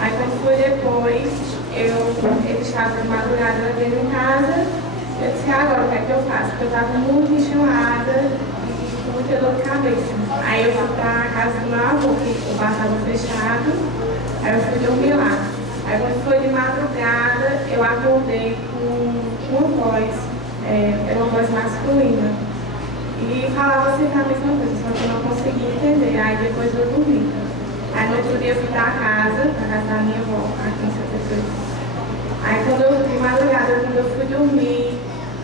Aí quando foi depois, ele estava de madrugada dentro de casa, eu disse, agora o que é que eu faço? Porque eu estava muito enjoada e com muita dor de cabeça. Aí eu fui para a casa do meu avô, que o bar estava fechado, aí eu fui dormir lá. Aí quando foi de madrugada, eu acordei com uma voz, era uma voz masculina. E falava sempre a mesma coisa, só que eu não conseguia entender. Aí depois eu dormi. Aí no outro dia eu fui para casa da minha avó, aqui em Santa Cruz. Aí quando eu fui madrugada, quando eu fui dormir,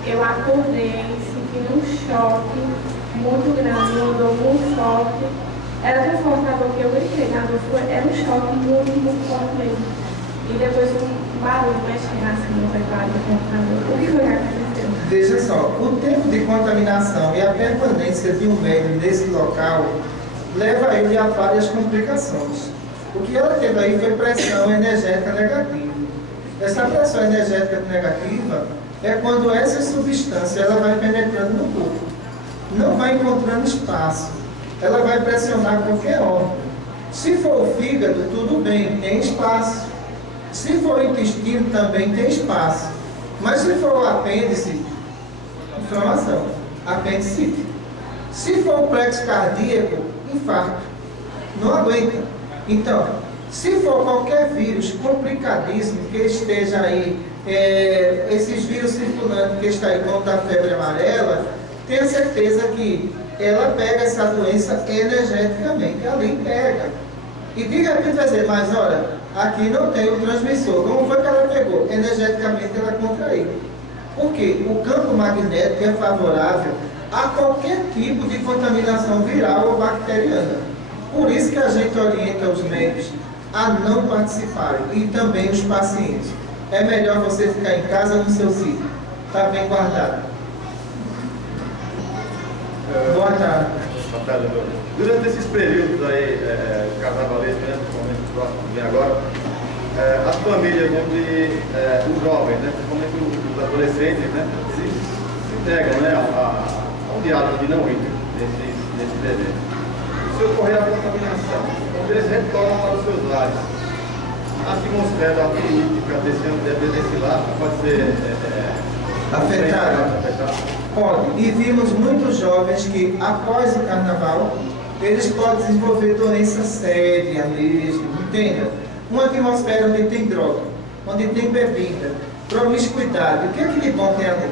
eu acordei sentindo um choque muito grande, uma dor muito forte. Era tão forte a dor que eu gritei, a dor era um choque muito, muito forte mesmo. E depois um barulho mexendo assim no teclado do computador. O que foi que aconteceu? Veja só, o tempo de contaminação e a permanência de um médium nesse local leva ele a várias complicações. O que ela teve aí foi pressão energética negativa. Essa pressão energética negativa é quando essa substância ela vai penetrando no corpo. Não vai encontrando espaço. Ela vai pressionar qualquer órgão. Se for o fígado, tudo bem, tem espaço. Se for o intestino, também tem espaço. Mas se for o apêndice, inflamação, apendicite. Se for o plexo cardíaco, infarto. Não aguenta. Então, se for qualquer vírus complicadíssimo que esteja aí, esses vírus circulantes que está aí como da febre amarela, tenha certeza que ela pega essa doença energeticamente. Ali pega. E de repente vai dizer, mas olha, aqui não tem o transmissor. Como foi que ela pegou? Energeticamente ela contraiu. Por quê? O campo magnético é favorável a qualquer tipo de contaminação viral ou bacteriana. Por isso que a gente orienta os médicos a não participarem e também os pacientes. É melhor você ficar em casa no seu sítio. Está bem guardado. Boa tarde. Boa tarde, doutor. Durante esses períodos aí, carnavalescos, né, principalmente o próximo que vem agora, as famílias onde os jovens, né, principalmente os adolescentes, né, eles se entregam, né, a um diálogo de não íntimo nesse evento. Se ocorrer a contaminação, quando eles retornam para os seus lares, a atmosfera política desse lado pode ser afetada. Pode. E vimos muitos jovens que, após o carnaval, eles podem desenvolver doença séria mesmo, entenda? Uma atmosfera onde tem droga, onde tem bebida, promiscuidade, o que é que de bom tem ali?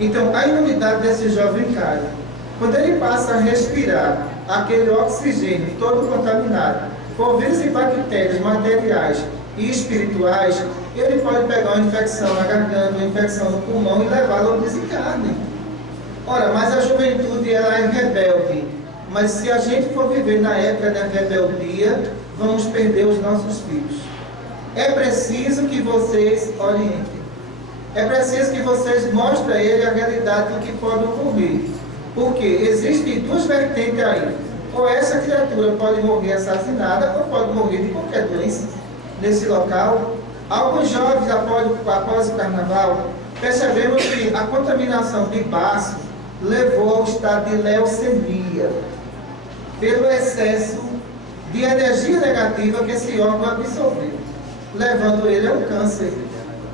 Então, a imunidade desse jovem cai. Quando ele passa a respirar aquele oxigênio todo contaminado, por vírus e bactérias materiais e espirituais, ele pode pegar uma infecção na garganta, uma infecção no pulmão e levá-lo ao desencarne. Ora, mas a juventude ela é rebelde. Mas se a gente for viver na época da rebeldia, vamos perder os nossos filhos. É preciso que vocês orientem. É preciso que vocês mostrem a ele a realidade do que pode ocorrer. Porque existem duas vertentes aí. Ou essa criatura pode morrer assassinada, ou pode morrer de qualquer doença nesse local. Alguns jovens, após o carnaval, percebemos que a contaminação de baço levou ao estado de leucemia, pelo excesso de energia negativa que esse órgão absorveu, levando ele ao câncer.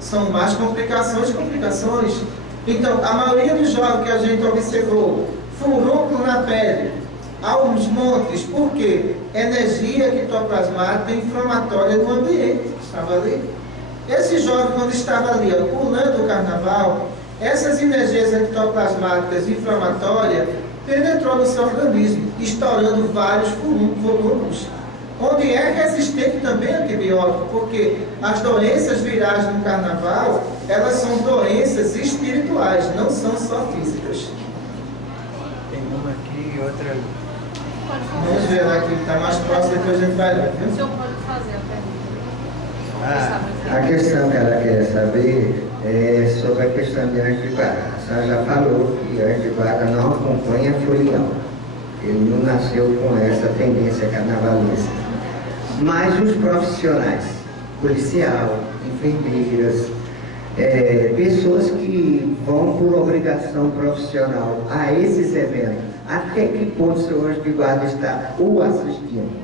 São mais complicações e complicações. Então, a maioria dos jovens que a gente observou, furúnculo na pele, aos montes, por quê? Energia ectoplasmática inflamatória no ambiente que estava ali. Esse jovem, quando estava ali, ó, pulando o carnaval, essas energias ectoplasmáticas inflamatórias penetrou no seu organismo, estourando vários furúnculos, onde é resistente também a antibiótico, porque as doenças virais no carnaval, elas são doenças espirituais, não são só físicas. Tem uma aqui e outra ali. Vamos ver aqui que está mais próximo, depois a gente vai lá, viu? O senhor pode fazer a pergunta. A questão que ela quer saber é sobre a questão de anjo de guarda. A senhora já falou que anjo de guarda não acompanha folião. Ele não nasceu com essa tendência carnavalesca. Mas os profissionais, policial, enfermeiras, pessoas que vão por obrigação profissional a esses eventos, até que ponto o seu anjo de guarda está o assistindo?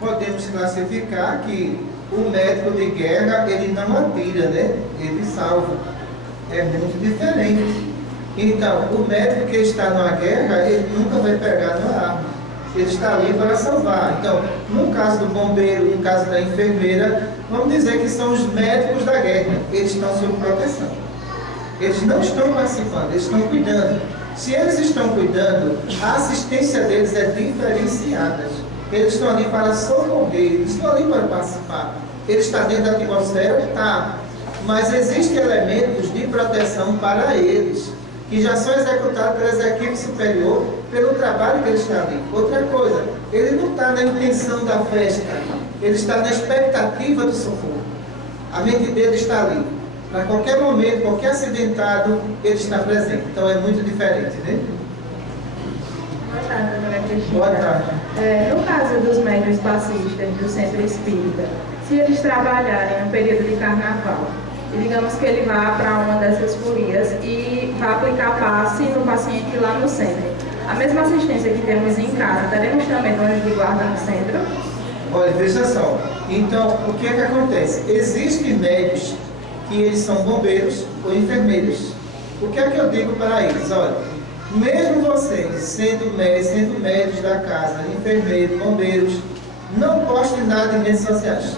Podemos classificar que o médico de guerra, ele não atira, né? Ele salva. É muito diferente. Então, o médico que está numa guerra, ele nunca vai pegar numa arma. Ele está ali para salvar. Então, no caso do bombeiro, no caso da enfermeira, vamos dizer que são os médicos da guerra. Eles estão sob proteção. Eles não estão participando, eles estão cuidando. Se eles estão cuidando, a assistência deles é diferenciada. Eles estão ali para socorrer, eles estão ali para participar. Ele está dentro da atmosfera? Está. Mas existem elementos de proteção para eles, que já são executados pela equipe superior, pelo trabalho que ele está ali. Outra coisa, ele não está na intenção da festa, ele está na expectativa do socorro. A mente dele está ali. Para qualquer momento, qualquer acidentado, ele está presente. Então é muito diferente, né? Boa tarde, doutora Cristina. Boa tarde. No caso dos médiuns passistas do centro espírita, se eles trabalharem no período de carnaval, e digamos que ele vá para uma dessas folias e vá aplicar passe no paciente lá no centro, a mesma assistência que temos em casa, teremos também no anjo de guarda no centro? Olha, veja só. Então, o que é que acontece? Existem médicos que eles são bombeiros ou enfermeiros. O que é que eu digo para eles? Olha, mesmo vocês sendo médicos da casa, enfermeiros, bombeiros, não postem nada em redes sociais.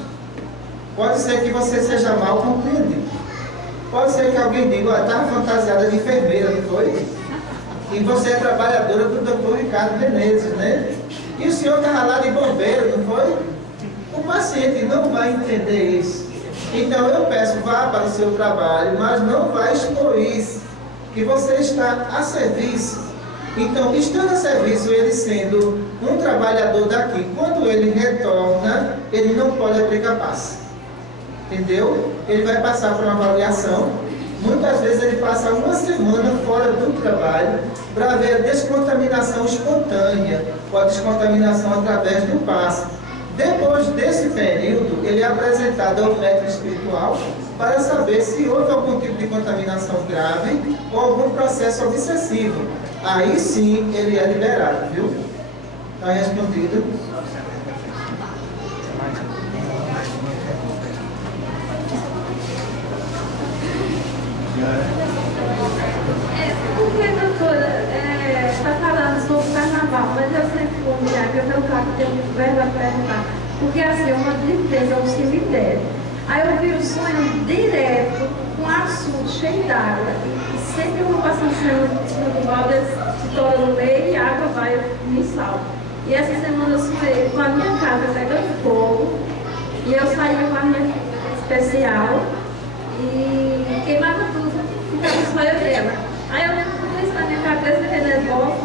Pode ser que você seja mal compreendido. Pode ser que alguém diga, olha, estava fantasiada de enfermeira, não foi? E você é trabalhadora do Dr. Ricardo Menezes, né? E o senhor estava lá de bombeiro, não foi? O paciente não vai entender isso. Então eu peço, vá para o seu trabalho, mas não vá expor isso, que você está a serviço. Então, estando a serviço, ele sendo um trabalhador daqui, quando ele retorna, ele não pode aplicar passe. Entendeu? Ele vai passar por uma avaliação. Muitas vezes ele passa uma semana fora do trabalho para ver a descontaminação espontânea ou a descontaminação através do passe. Depois desse período, ele é apresentado ao médico espiritual para saber se houve algum tipo de contaminação grave ou algum processo obsessivo. Aí sim ele é liberado, viu? Está respondido. Porque, doutora, está falando sobre o carnaval, mas eu sempre vou me que eu tenho que ter um verbo a perguntar. Porque assim, uma tristeza é um cemitério. Aí eu vi o sonho direto, com um assunto cheio d'água. E sempre eu vou passando em cima do balde, se torna no meio e a água vai e me salva. E essa semana eu sonhei com a minha casa pegando fogo. E eu saí com a minha especial e queimava tudo. Ficava só eu e ela. Aí eu lembro tudo isso na minha cabeça, fiquei nervosa.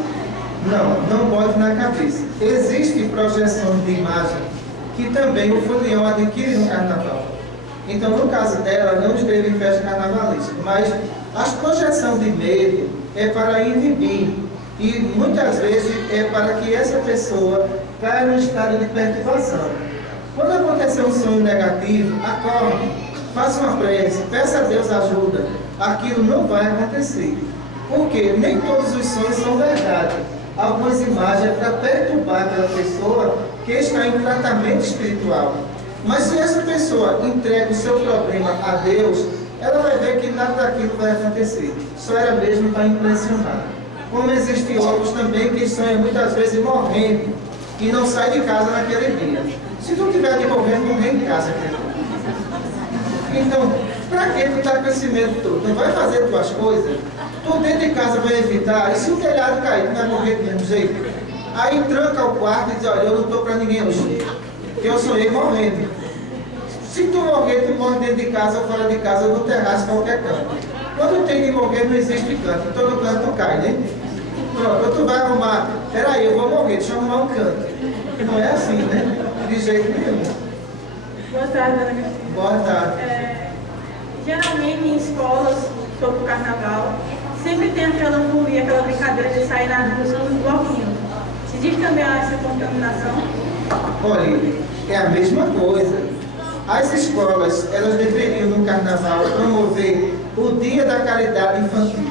Não bote na cabeça. Existe projeção de imagem que também o folião adquire no carnaval. Então, no caso dela, não esteve em festa carnavalesca, mas a projeção de medo é para inibir e muitas vezes é para que essa pessoa caia num estado de perturbação. Quando acontecer um sonho negativo, acorde, faça uma prece, peça a Deus ajuda. Aquilo não vai acontecer. Porque nem todos os sonhos são verdade. Algumas imagens é para perturbar aquela pessoa que está em tratamento espiritual. Mas se essa pessoa entrega o seu problema a Deus, ela vai ver que nada daquilo vai acontecer. Só era mesmo para impressionar. Como existem outros também que sonham muitas vezes morrendo e não saem de casa naquele dia. Se tu tiver de morrer em casa, querido. Então, para que tu tá com esse medo todo? Não vai fazer tuas coisas? Tu dentro de casa vai evitar, e se o telhado cair, tu vai morrer do mesmo jeito? Aí tranca o quarto e diz, olha, eu não estou para ninguém hoje, porque eu sonhei morrendo. Se tu morrer, tu morre dentro de casa ou fora de casa, ou no terraço, qualquer canto. Quando tem de morrer, não existe canto, em todo canto tu cai, né? Pronto, tu vai arrumar, peraí, eu vou morrer, deixa eu arrumar um canto. Não é assim, né? De jeito nenhum. Boa tarde, Ana Cristina. Boa tarde. Geralmente em escolas, sobre o carnaval, sempre tem aquela folia, aquela brincadeira de sair nas ruas com os bloquinhos. Existe também essa contaminação? Olha, é a mesma coisa. As escolas, elas deveriam no carnaval promover o Dia da Caridade Infantil.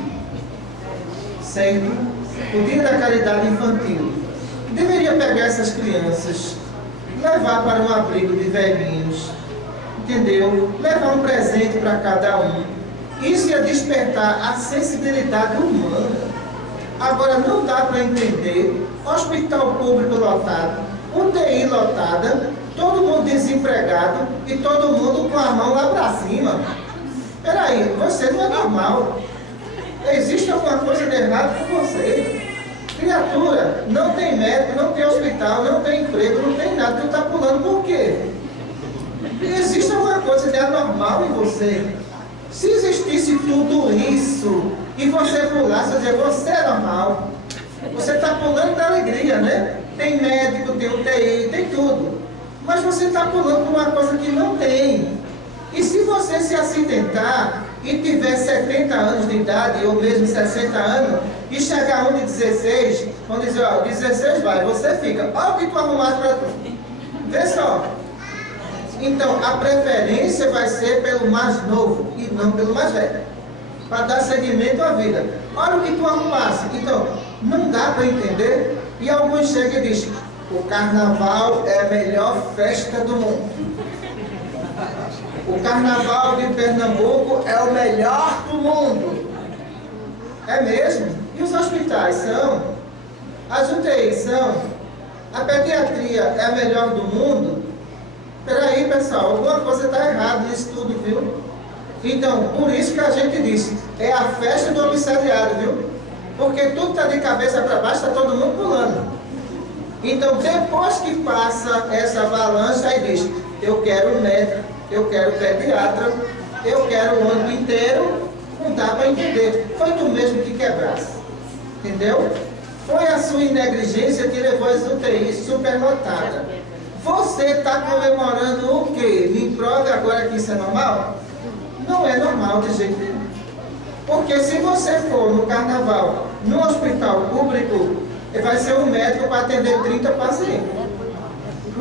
Certo? O Dia da Caridade Infantil. Deveria pegar essas crianças, levar para um abrigo de velhinhos, entendeu? Levar um presente para cada um. Isso ia despertar a sensibilidade humana. Agora, não dá para entender, hospital público lotado, UTI lotada, todo mundo desempregado e todo mundo com a mão lá para cima. Peraí, você não é normal. Existe alguma coisa de errado com você. Criatura, não tem médico, não tem hospital, não tem emprego, não tem nada. Tu está pulando por quê? Existe alguma coisa de anormal em você. Se existisse tudo isso e você pulasse, você é normal. Você está pulando da alegria, né? Tem médico, tem UTI, tem tudo. Mas você está pulando por uma coisa que não tem. E se você se acidentar e tiver 70 anos de idade, ou mesmo 60 anos, e chegar um de 16, vão dizer, ó, 16 vai, você fica. Olha o que tu arrumaste para tu. Vê só. Então, a preferência vai ser pelo mais novo e não pelo mais velho. Para dar seguimento à vida. Olha o que tu arrumaste. Então, não dá para entender. E alguns chegam e dizem, o carnaval é a melhor festa do mundo. O carnaval de Pernambuco é o melhor do mundo. É mesmo? E os hospitais são? As UTIs são? A pediatria é a melhor do mundo? Peraí, pessoal, alguma coisa está errada nisso tudo, viu? Então, por isso que a gente disse, é a festa do omissariado, viu? Porque tudo está de cabeça para baixo, está todo mundo pulando. Então, depois que passa essa avalanche, aí diz, eu quero médico, eu quero pediatra, eu quero o ano inteiro, não dá para entender. Foi tu mesmo que quebrasse, entendeu? Foi a sua negligência que levou as UTIs superlotadas. Você está comemorando o quê? Me prove agora que isso é normal? Não é normal de jeito nenhum. Porque se você for no carnaval, no hospital público, vai ser um médico para atender 30 pacientes.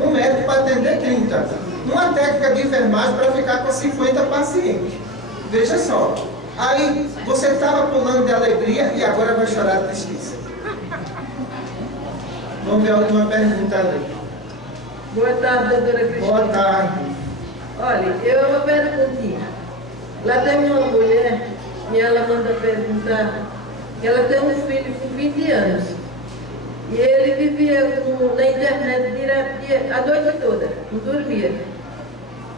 Um médico para atender 30. Uma técnica de enfermagem para ficar com 50 pacientes. Veja só. Aí você estava pulando de alegria e agora vai chorar de tristeza. Vamos ver a última pergunta ali. Boa tarde, doutora Cristina. Boa tarde. Olha, eu uma perguntinha. Lá tem uma mulher e ela manda perguntar que ela tem um filho com 20 anos. E ele vivia na internet direto, a noite toda, não dormia.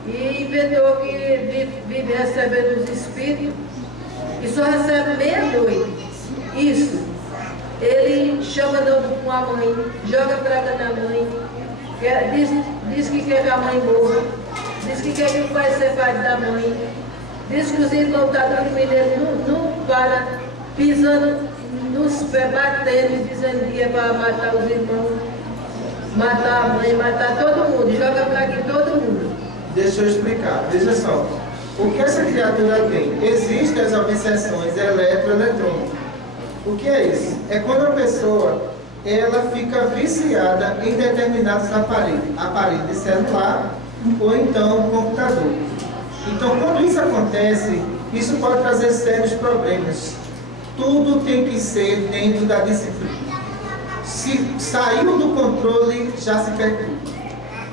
E inventou que vive recebendo os espíritos e só recebe meia-noite. Isso. Ele chama com a mãe, joga praga na mãe, diz que quer que a mãe morra, diz que quer que o pai se separe da mãe, diz que os irmãos estão dormindo, ele não para, pisando nos pés, batendo, dizendo que é para matar os irmãos, matar a mãe, matar todo mundo, joga praga em todo mundo. Deixa eu explicar, veja só. O que essa criatura tem? Existem as obsessões eletroeletrônicas. O que é isso? É quando a pessoa ela fica viciada em determinados aparelhos de celular ou então computador. Então, quando isso acontece, isso pode trazer sérios problemas. Tudo tem que ser dentro da disciplina. Se saiu do controle, já se perdeu.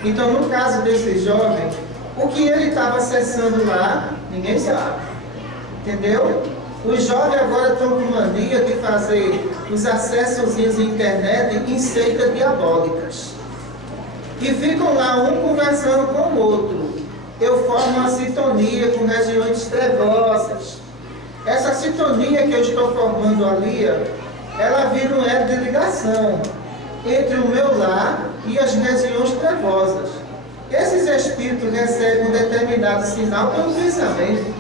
Então, no caso desse jovem, o que ele estava acessando lá, ninguém sabe. Entendeu? Os jovens agora estão com mania de fazer os acessos à internet em seitas diabólicas. E ficam lá um conversando com o outro. Eu formo uma sintonia com regiões trevosas. Essa sintonia que eu estou formando ali, ela vira um elo de ligação entre o meu lar e as regiões trevosas. Esses espíritos recebem um determinado sinal pelo pensamento.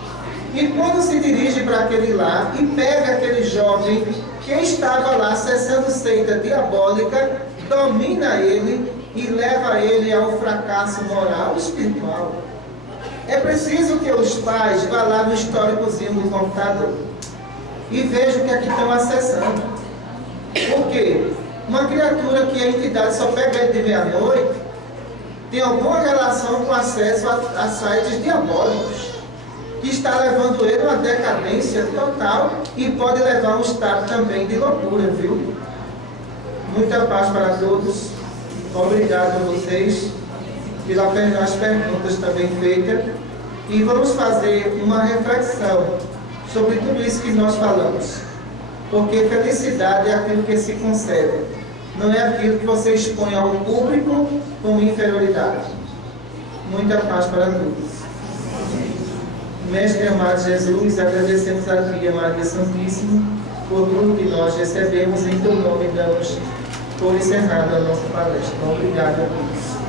E quando se dirige para aquele lar e pega aquele jovem que estava lá acessando seita diabólica, domina ele e leva ele ao fracasso moral e espiritual. É preciso que os pais vá lá no históricozinho do computador e vejam o que é que estão acessando. Por quê? Uma criatura que a entidade só pega ele de meia-noite tem alguma relação com acesso a sites diabólicos, que está levando ele a uma decadência total e pode levar a um estado também de loucura, viu? Muita paz para todos. Obrigado a vocês pelas perguntas também feitas. E vamos fazer uma reflexão sobre tudo isso que nós falamos. Porque felicidade é aquilo que se concede, não é aquilo que você expõe ao público como inferioridade. Muita paz para todos. Mestre amado Jesus, agradecemos a Tia Maria Santíssima por tudo que nós recebemos em teu nome e damos por encerrada a nossa palestra. Obrigado a todos.